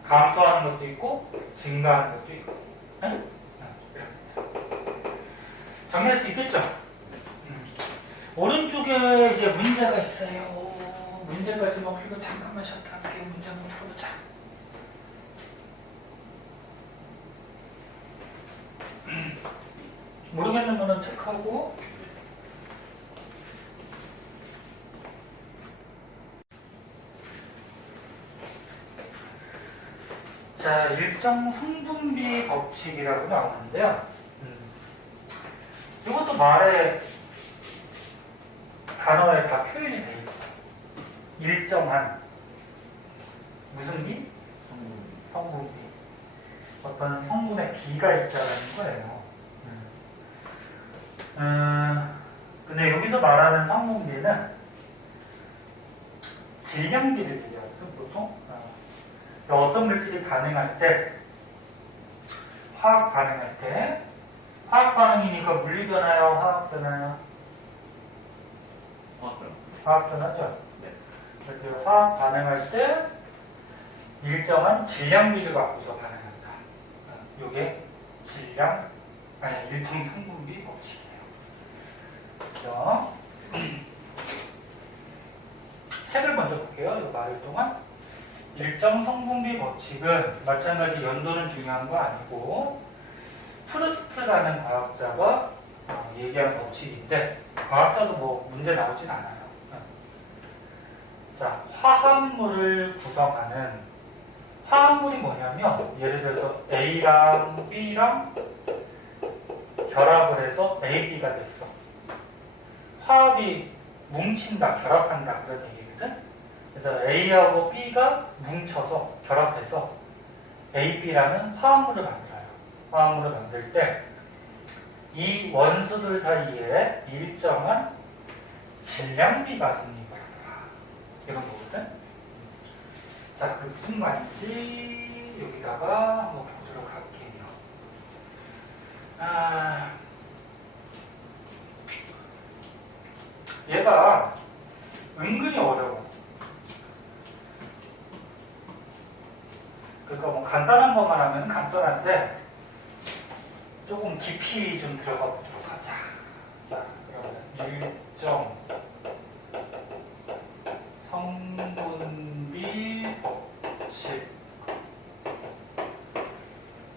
감소하는 것도 있고 증가하는 것도 있고. 응? 정리할 수 있겠죠? 이쪽에 이제 문제가 있어요. 문제까지만 풀고 잠깐만 쉬었다 할게요. 문제 한번 풀어보자. 모르겠는 거는 체크하고. 자, 일정 성분비 법칙이라고 나오는데요. 이것도 말에 단어에 다 표현이 돼 있어요. 일정한 무슨 비? 성분비. 어떤 성분의 비가 있다는 거예요. 근데 여기서 말하는 성분비는 질량비를 얘기하거든, 보통. 어떤 물질이 반응할 때, 화학 반응할 때, 화학 반응이니까 물리 변화요, 화학 변화요? 화학 변화죠? 네. 그래서 화학 반응할 때 일정한 질량비를 갖고서 반응한다. 이게 질량, 아니 일정 성분비 법칙이에요. 그래서 책을 먼저 볼게요. 이거 말할 동안. 일정 성분비 법칙은 마찬가지 연도는 중요한 거 아니고 프루스트라는 과학자가 얘기한 법칙인데 과학자도 뭐 문제 나오진 않아요. 자, 화합물을 구성하는 화합물이 뭐냐면 예를 들어서 A랑 B랑 결합을 해서 AB가 됐어. 화합이 뭉친다, 결합한다 그런 얘기거든. 그래서 A하고 B가 뭉쳐서 결합해서 AB라는 화합물을 만들어요. 화합물을 만들 때 이 원소들 사이에 일정한 질량비가 성립을 한다. 이런 거거든. 자, 그 무슨 말인지 여기다가 한번 보도록 할게요. 얘가 은근히 어려워. 그러니까 뭐 간단한 것만 하면 간단한데 조금 깊이 좀 들어가 보도록 하자. 자, 그러면 일정 성분비 법칙.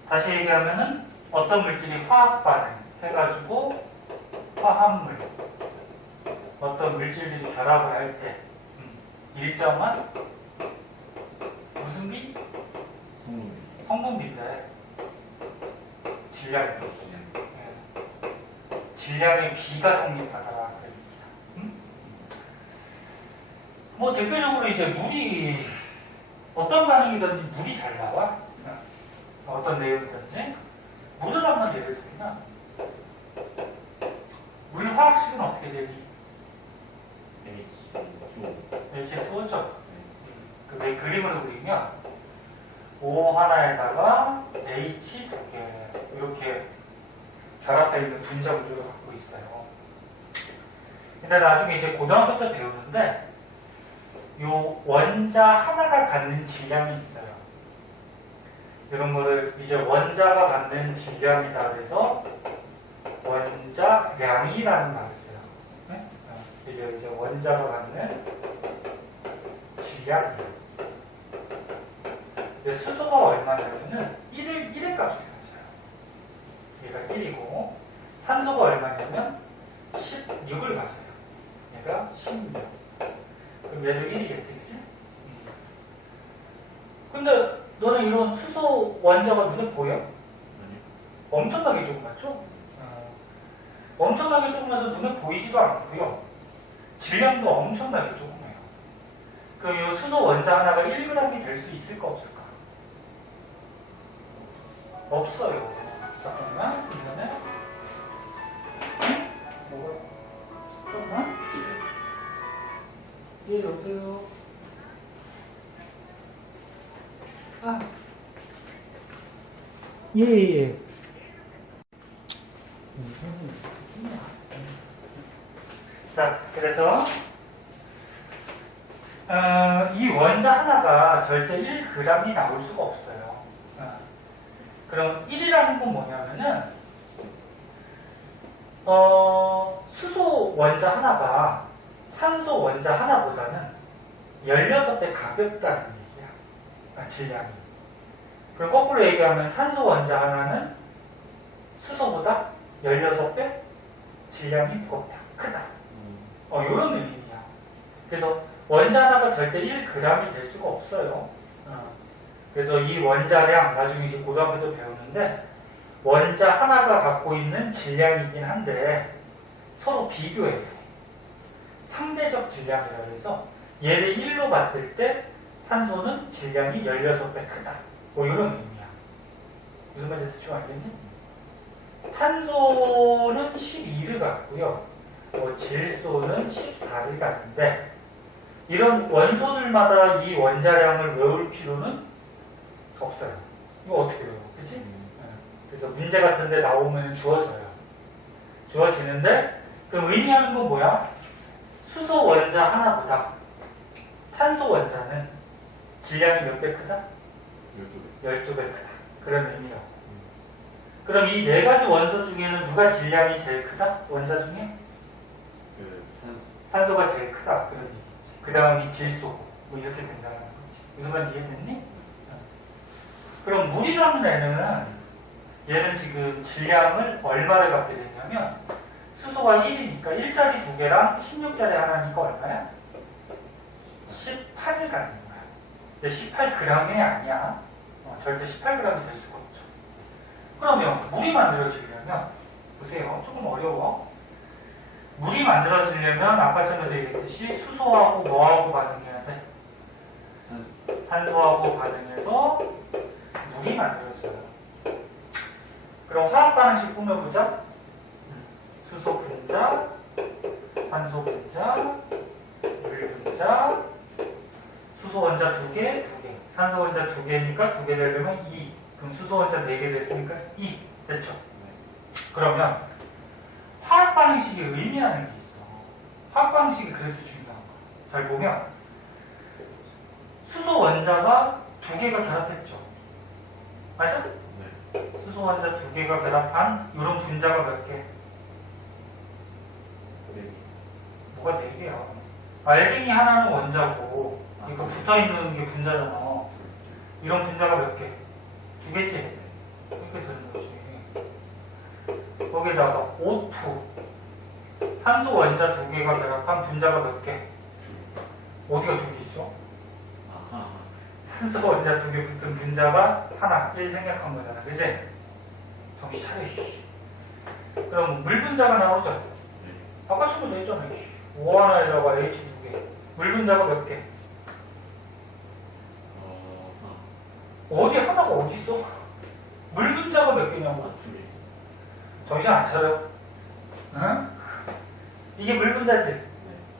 다시 얘기하면은 어떤 물질이 화학 반응 해가지고 화합물, 어떤 물질들이 결합을 할 때 일정한 무슨 비? 성분비인데 질량이 질량의 비가 성립하다 그럽니다. 뭐 대표적으로 이제 물이 어떤 반응이든지 물이 잘 나와. 어떤 내용이든지 물을 한번 예를 들면 물 화학식은 어떻게 되니? H2O죠. 그 그림으로 그리면 O 하나에다가 H 두 개 이렇게 결합되어 있는 분자 구조를 갖고 있어요. 근데 나중에 이제 고등학교 때 배우는데 요 원자 하나가 갖는 질량이 있어요. 이런 거를 이제 원자가 갖는 질량이다 그래서 원자량이라는 말을 써요. 네? 이제 원자가 갖는 질량이에요. 수소가 얼마냐면은 1의 값을 가져요. 얘가 1이고 산소가 얼마냐면 16을 가져요. 얘가 16. 그럼 얘도 1이겠지, 그치? 근데 너는 이런 수소 원자가 눈에 보여? 엄청나게 조그맣죠? 엄청나게 조그마서 눈에 보이지도 않고요. 질량도 엄청나게 조그매요. 그럼 이 수소 원자 하나가 1g이 될 수 있을까 없을까? 없어요. 잠깐만, 이번에 뭐가 조금만 예, 여보세요. 예. 자, 그래서 이 원자 하나가 절대 1g이 나올 수가 없어요. 그럼 1이라는 건 뭐냐면은 수소 원자 하나가 산소 원자 하나보다는 16배 가볍다는 얘기야. 질량이. 그럼 거꾸로 얘기하면 산소 원자 하나는 수소보다 16배 질량이 무겁다. 크다. 이런 의미야. 그래서 원자 하나가 절대 1g이 될 수가 없어요. 그래서 이 원자량, 나중에 이제 고등학교도 배우는데, 원자 하나가 갖고 있는 질량이긴 한데, 서로 비교해서, 상대적 질량이라고 해서, 얘를 1로 봤을 때, 산소는 질량이 16배 크다. 이런 의미야. 무슨 말인지 대충 알겠니? 탄소는 12를 갖고요. 질소는 14를 갖는데, 이런 원소들마다 이 원자량을 외울 필요는 없어요. 이거 어떻게 외워? 그치? 그래서 문제 같은 데 나오면 주어져요. 주어지는데, 그럼 의미하는 건 뭐야? 수소 원자 하나보다 탄소 원자는 질량이 몇 배 크다? 12배 크다. 그런 의미라고. 그럼 이 네 가지 원소 중에는 누가 질량이 제일 크다? 원자 중에? 산소가 제일 크다. 그런 얘기지. 그 다음이 질소. 뭐 이렇게 된다는 거지. 무슨 말인지 이해됐니? 그럼 물이라는 애는 얘는 지금 질량을 얼마를 갖게 되냐면 수소가 1이니까 1짜리 2개랑 16짜리 하나니까 얼마야? 18을 갖는 거야. 근데 18g이 아니야. 절대 18g이 될 수가 없죠. 그러면 물이 만들어지려면 보세요. 조금 어려워. 물이 만들어지려면 아까 전에 얘기했듯이 수소하고 뭐하고 반응해야 돼? 산소하고 반응해서 물이 만들어져요. 그럼 화학 반응식 꾸며보자. 수소 분자, 산소 분자, 물 분자, 수소 원자 2개, 2개. 산소 원자 2개니까 2개 되려면 2. 그럼 수소 원자 4개 됐으니까 2. 됐죠? 그러면 화학 반응식이 의미하는 게 있어. 화학 반응식이 그래서 중요한 거야. 잘 보면 수소 원자가 2개가 결합했죠. 맞아? 네. 수소 원자 2개가 결합한 이런 분자가 몇 개? 네. 뭐가 4개야? 알갱이 하나는 원자고 이거 붙어있는 게 분자잖아. 이런 분자가 몇 개? 2개지? 이렇게 되는 거지. 거기다가 O2 산소 원자 2개가 결합한 분자가 몇 개? 어디가 2개 있어? 산소 원자 2개 붙은 분자가 하나 1 생략한 거잖아. 그치? 정신 차려. 그럼 물 분자가 나오죠? 아까 친구 냈잖아. O 하나에다가 H 2개. 물 분자가 몇 개? 어디 하나가 어디 있어? 물 분자가 몇 개냐고. 정신 안 차려? 응? 이게 물 분자지?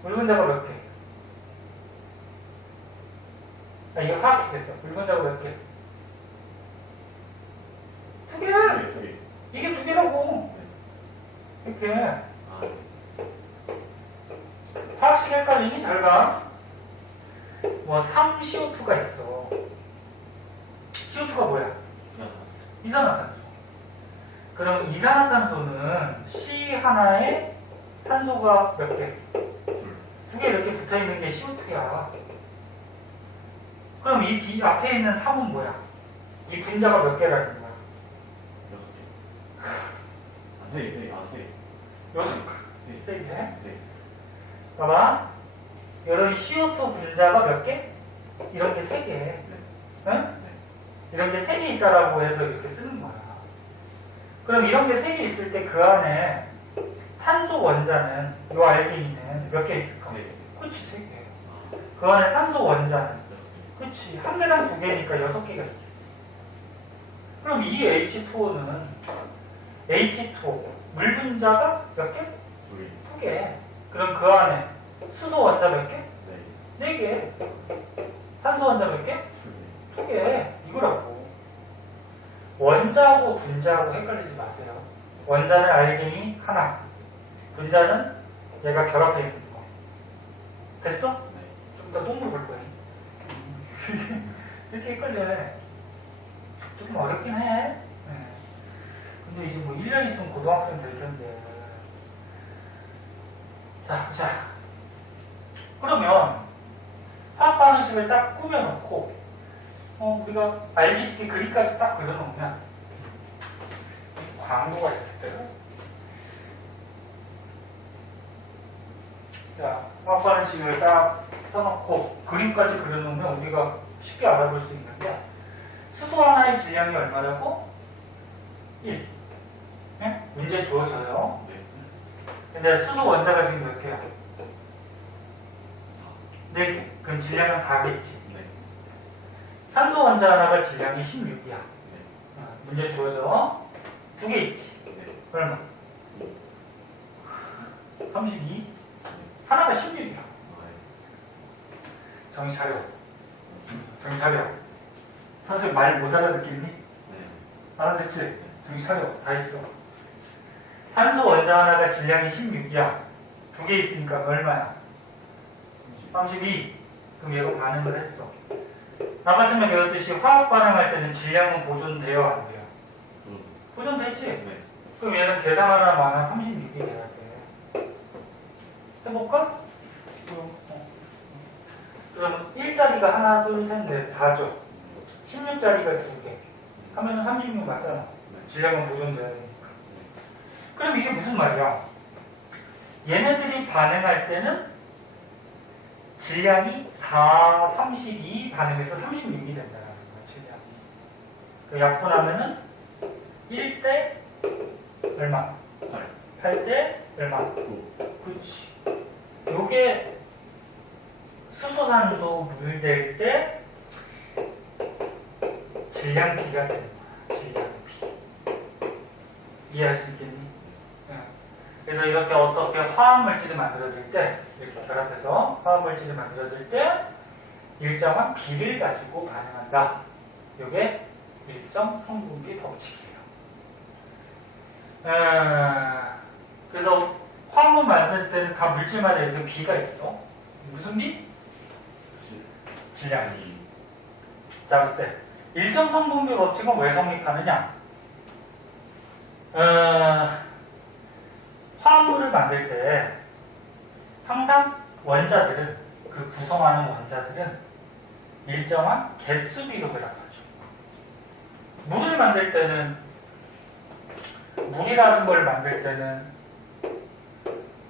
물 분자가 몇 개? 이게 화학식 됐어. 물 분자가 몇 개? 2개! 이게 2개라고. 이렇게. 화학식 헷갈리니? 잘 봐. 3CO2가 있어. CO2가 뭐야? 이산화탄소. 그럼 이산화탄소는 C 하나에 산소가 몇 개? 2개 이렇게 붙어있는 게 CO2야. 그럼 이 뒤 앞에 있는 3은 뭐야? 이 분자가 몇 개라는 거야? 6개. 6개? 봐봐. 이런 CO2 분자가 몇 개? 이런 게 3개. 응? 이런 게 3개 있다라고 해서 이렇게 쓰는 거야. 그럼 이런 게 3개 있을 때 그 안에 탄소 원자는, 이 알갱이는 몇 개 있을까? 그치, 3개. 그 안에 산소 원자는, 그치, 한 개당 2개니까 6개가 있겠어. 그럼 이 H2O는 H2O, 물 분자가 몇 개? 2개. 그럼 그 안에 수소 원자 몇 개? 4개. 산소 원자 몇 개? 2개. 이거라고. 원자하고 분자하고 헷갈리지 마세요. 원자는 알갱이 하나, 분자는 얘가 결합되어 있는 거. 됐어? 좀 더 똥물 볼 거야. 이렇게 헷갈려. 조금 어렵긴 해. 근데 이제 뭐 1년 있으면 고등학생 될 텐데. 자, 보자. 그러면 화학 반응식을 딱 꾸며놓고 우리가 알기 쉽게 그림까지 딱 그려놓으면 광고가 있겠대요. 자, 화학 반응식을 딱 써놓고 그림까지 그려놓으면 우리가 쉽게 알아볼 수 있는 게 수소 하나의 질량이 얼마라고? 1. 네? 문제 주어져요. 네. 근데 수소 원자가 지금 몇 개야? 4개. 그럼 질량은 4개지. 네. 산소 원자 하나가 질량이 16이야. 네. 문제 주어져. 2개 있지. 네. 얼마? 32. 하나가 16이야. 정신 차려. 정신 차려. 사실 말 못 알아듣겠니? 네. 알아듣지? 정신 차려. 다 했어. 산소 원자 하나가 질량이 16이야. 2개 있으니까 얼마야? 32. 그럼 얘가 반응을 했어. 아까 전에 배웠듯이 화학 반응할 때는 질량은 보존돼요, 안 돼요? 보존되지? 네. 그럼 얘는 계산하나 마나 36이 돼야 돼. 해볼까? 그럼 1자리가 하나, 둘, 셋, 넷, 4죠. 16자리가 2개. 하면은 36 맞잖아. 질량은 보존돼야 되니까. 그럼 이게 무슨 말이야? 얘네들이 반응할 때는 질량이 4, 32 반응해서 36이 된다는 거야, 질량이. 그 약분하면은 1대 얼마? 8대 얼마? 9지. 요게 수소산소 물 될 때 질량 B가 되는 거야. 질량 B. 이해할 수 있겠니? 그래서 이렇게 어떻게 화학물질이 만들어질 때 이렇게 결합해서 화학물질이 만들어질 때 일정한 비를 가지고 반응한다. 이게 일정 성분비 법칙이에요. 그래서 화학물 만들 때는 각 물질마다 이렇게 비가 있어. 무슨 비? 질량 비. 자, 그때 일정 성분비 법칙은 왜 성립하느냐? 화합물을 만들 때 항상 원자들은, 그 구성하는 원자들은 일정한 개수비로 결합하죠. 물을 만들 때는, 물이라는 걸 만들 때는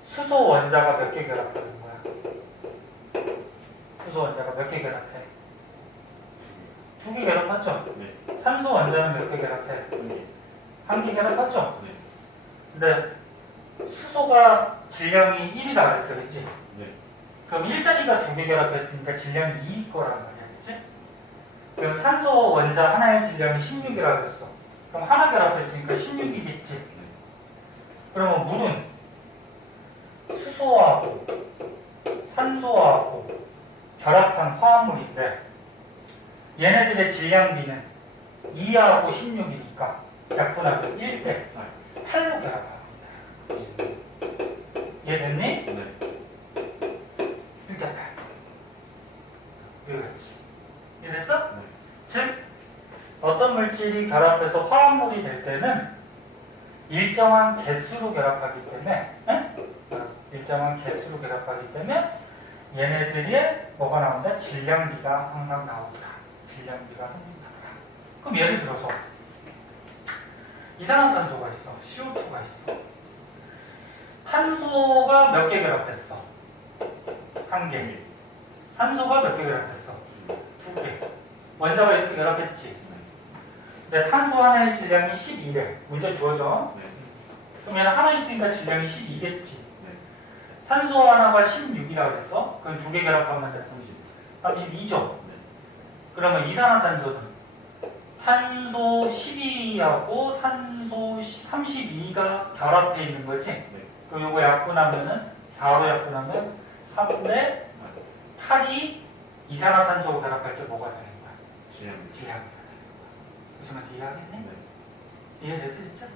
수소 원자가 몇 개 결합하는 거야? 수소 원자가 몇 개 결합해? 2개 결합하죠? 네. 산소 원자는 몇 개 결합해? 1개 결합하죠? 네. 근데 수소가 질량이 1이라 그랬어, 그치? 네. 그럼 1자리가 2개 결합했으니까 질량이 2일 거란 말이야, 그치? 그럼 산소 원자 하나의 질량이 16이라 그랬어. 그럼 하나 결합했으니까 16이겠지? 그러면 물은 수소하고 산소하고 결합한 화합물인데 얘네들의 질량비는 2하고 16이니까 약분하면 1대 8로 결합합니다. 이해됐니? 네. 이렇게 8. 이거지. 이해됐어? 네. 즉 어떤 물질이 결합해서 화합물이 될 때는 일정한 개수로 결합하기 때문에 일정한 개수로 결합하기 때문에 얘네들의 뭐가 나온다? 질량비가 항상 나오더라. 질량비가 생긴다더라. 그럼 예를 들어서 이산화탄소가 있어. CO2가 있어. 탄소가 몇 개 결합했어? 1개. 산소가 몇 개 결합했어? 2개. 원자가 이렇게 결합했지. 근데 탄소 하나의 질량이 12래. 문제 주어져. 네. 그럼 얘는 하나 있으니까 질량이 12겠지. 네. 산소 하나가 16이라고 했어. 그럼 2개 결합하면 32죠. 네. 그러면 이산화탄소는 탄소 12하고 산소 32가 결합되어 있는 거지. 네. 그럼 이거 약분하면은 4로 약분하면 3대 8이 이산화탄소가 결합할 때 뭐가 되는 거야? 질량비. 질량비가 되는 거야. 무슨 말인지 이해하겠니? 네. 이해됐어 진짜? 네.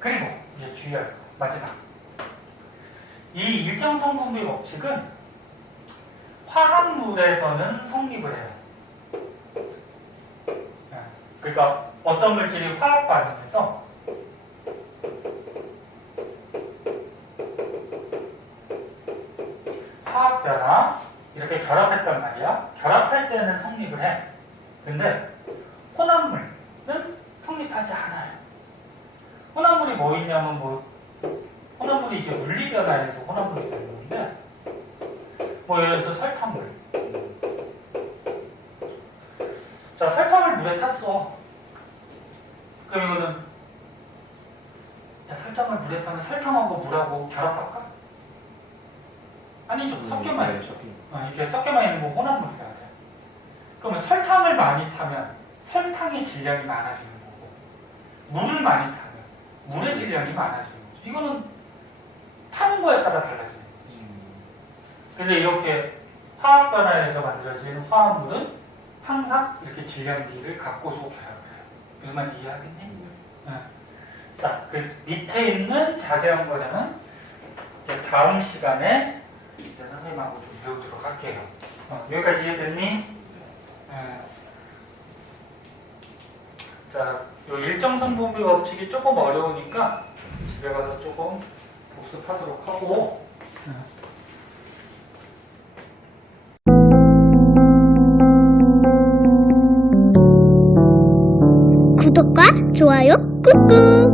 그리고 이제 주의할 거 마지막. 이 일정 성분비 법칙은 화합물에서는 성립을 해요. 그러니까 어떤 물질이 화학 반응해서 화학 변화 이렇게 결합했단 말이야. 결합할 때는 성립을 해. 근데 혼합물은 성립하지 않아요. 혼합물이 뭐 있냐면 혼합물이 이제 물리 변화에서 혼합물이 되는 건데 예를 들어서 설탕물. 자, 설탕을 물에 탔어. 그럼 이거는 설탕을 물에 타면 설탕하고 물하고 결합할까? 아니죠. 섞여만 있죠. 이렇게 섞여만 있는 거 혼합물이다. 그러면 설탕을 많이 타면 설탕의 질량이 많아지는 거고 물을 많이 타면 물의 질량이 많아지는 거죠. 이거는 타는 거에 따라 달라지는 거죠. 근데 이렇게 화학 변화에서 만들어진 화합물은 항상 이렇게 질량 비를 갖고서 결합을 해요. 무슨 말인지 이해하겠니? 네. 자, 그래서 밑에 있는 자세한 거는 이제 다음 시간에 이제 선생님하고 좀 배우도록 할게요. 여기까지 이해됐니? 네. 자, 요 일정성분비 법칙이 조금 어려우니까 집에 가서 조금 복습하도록 하고. 구독과 좋아요 꾹꾹.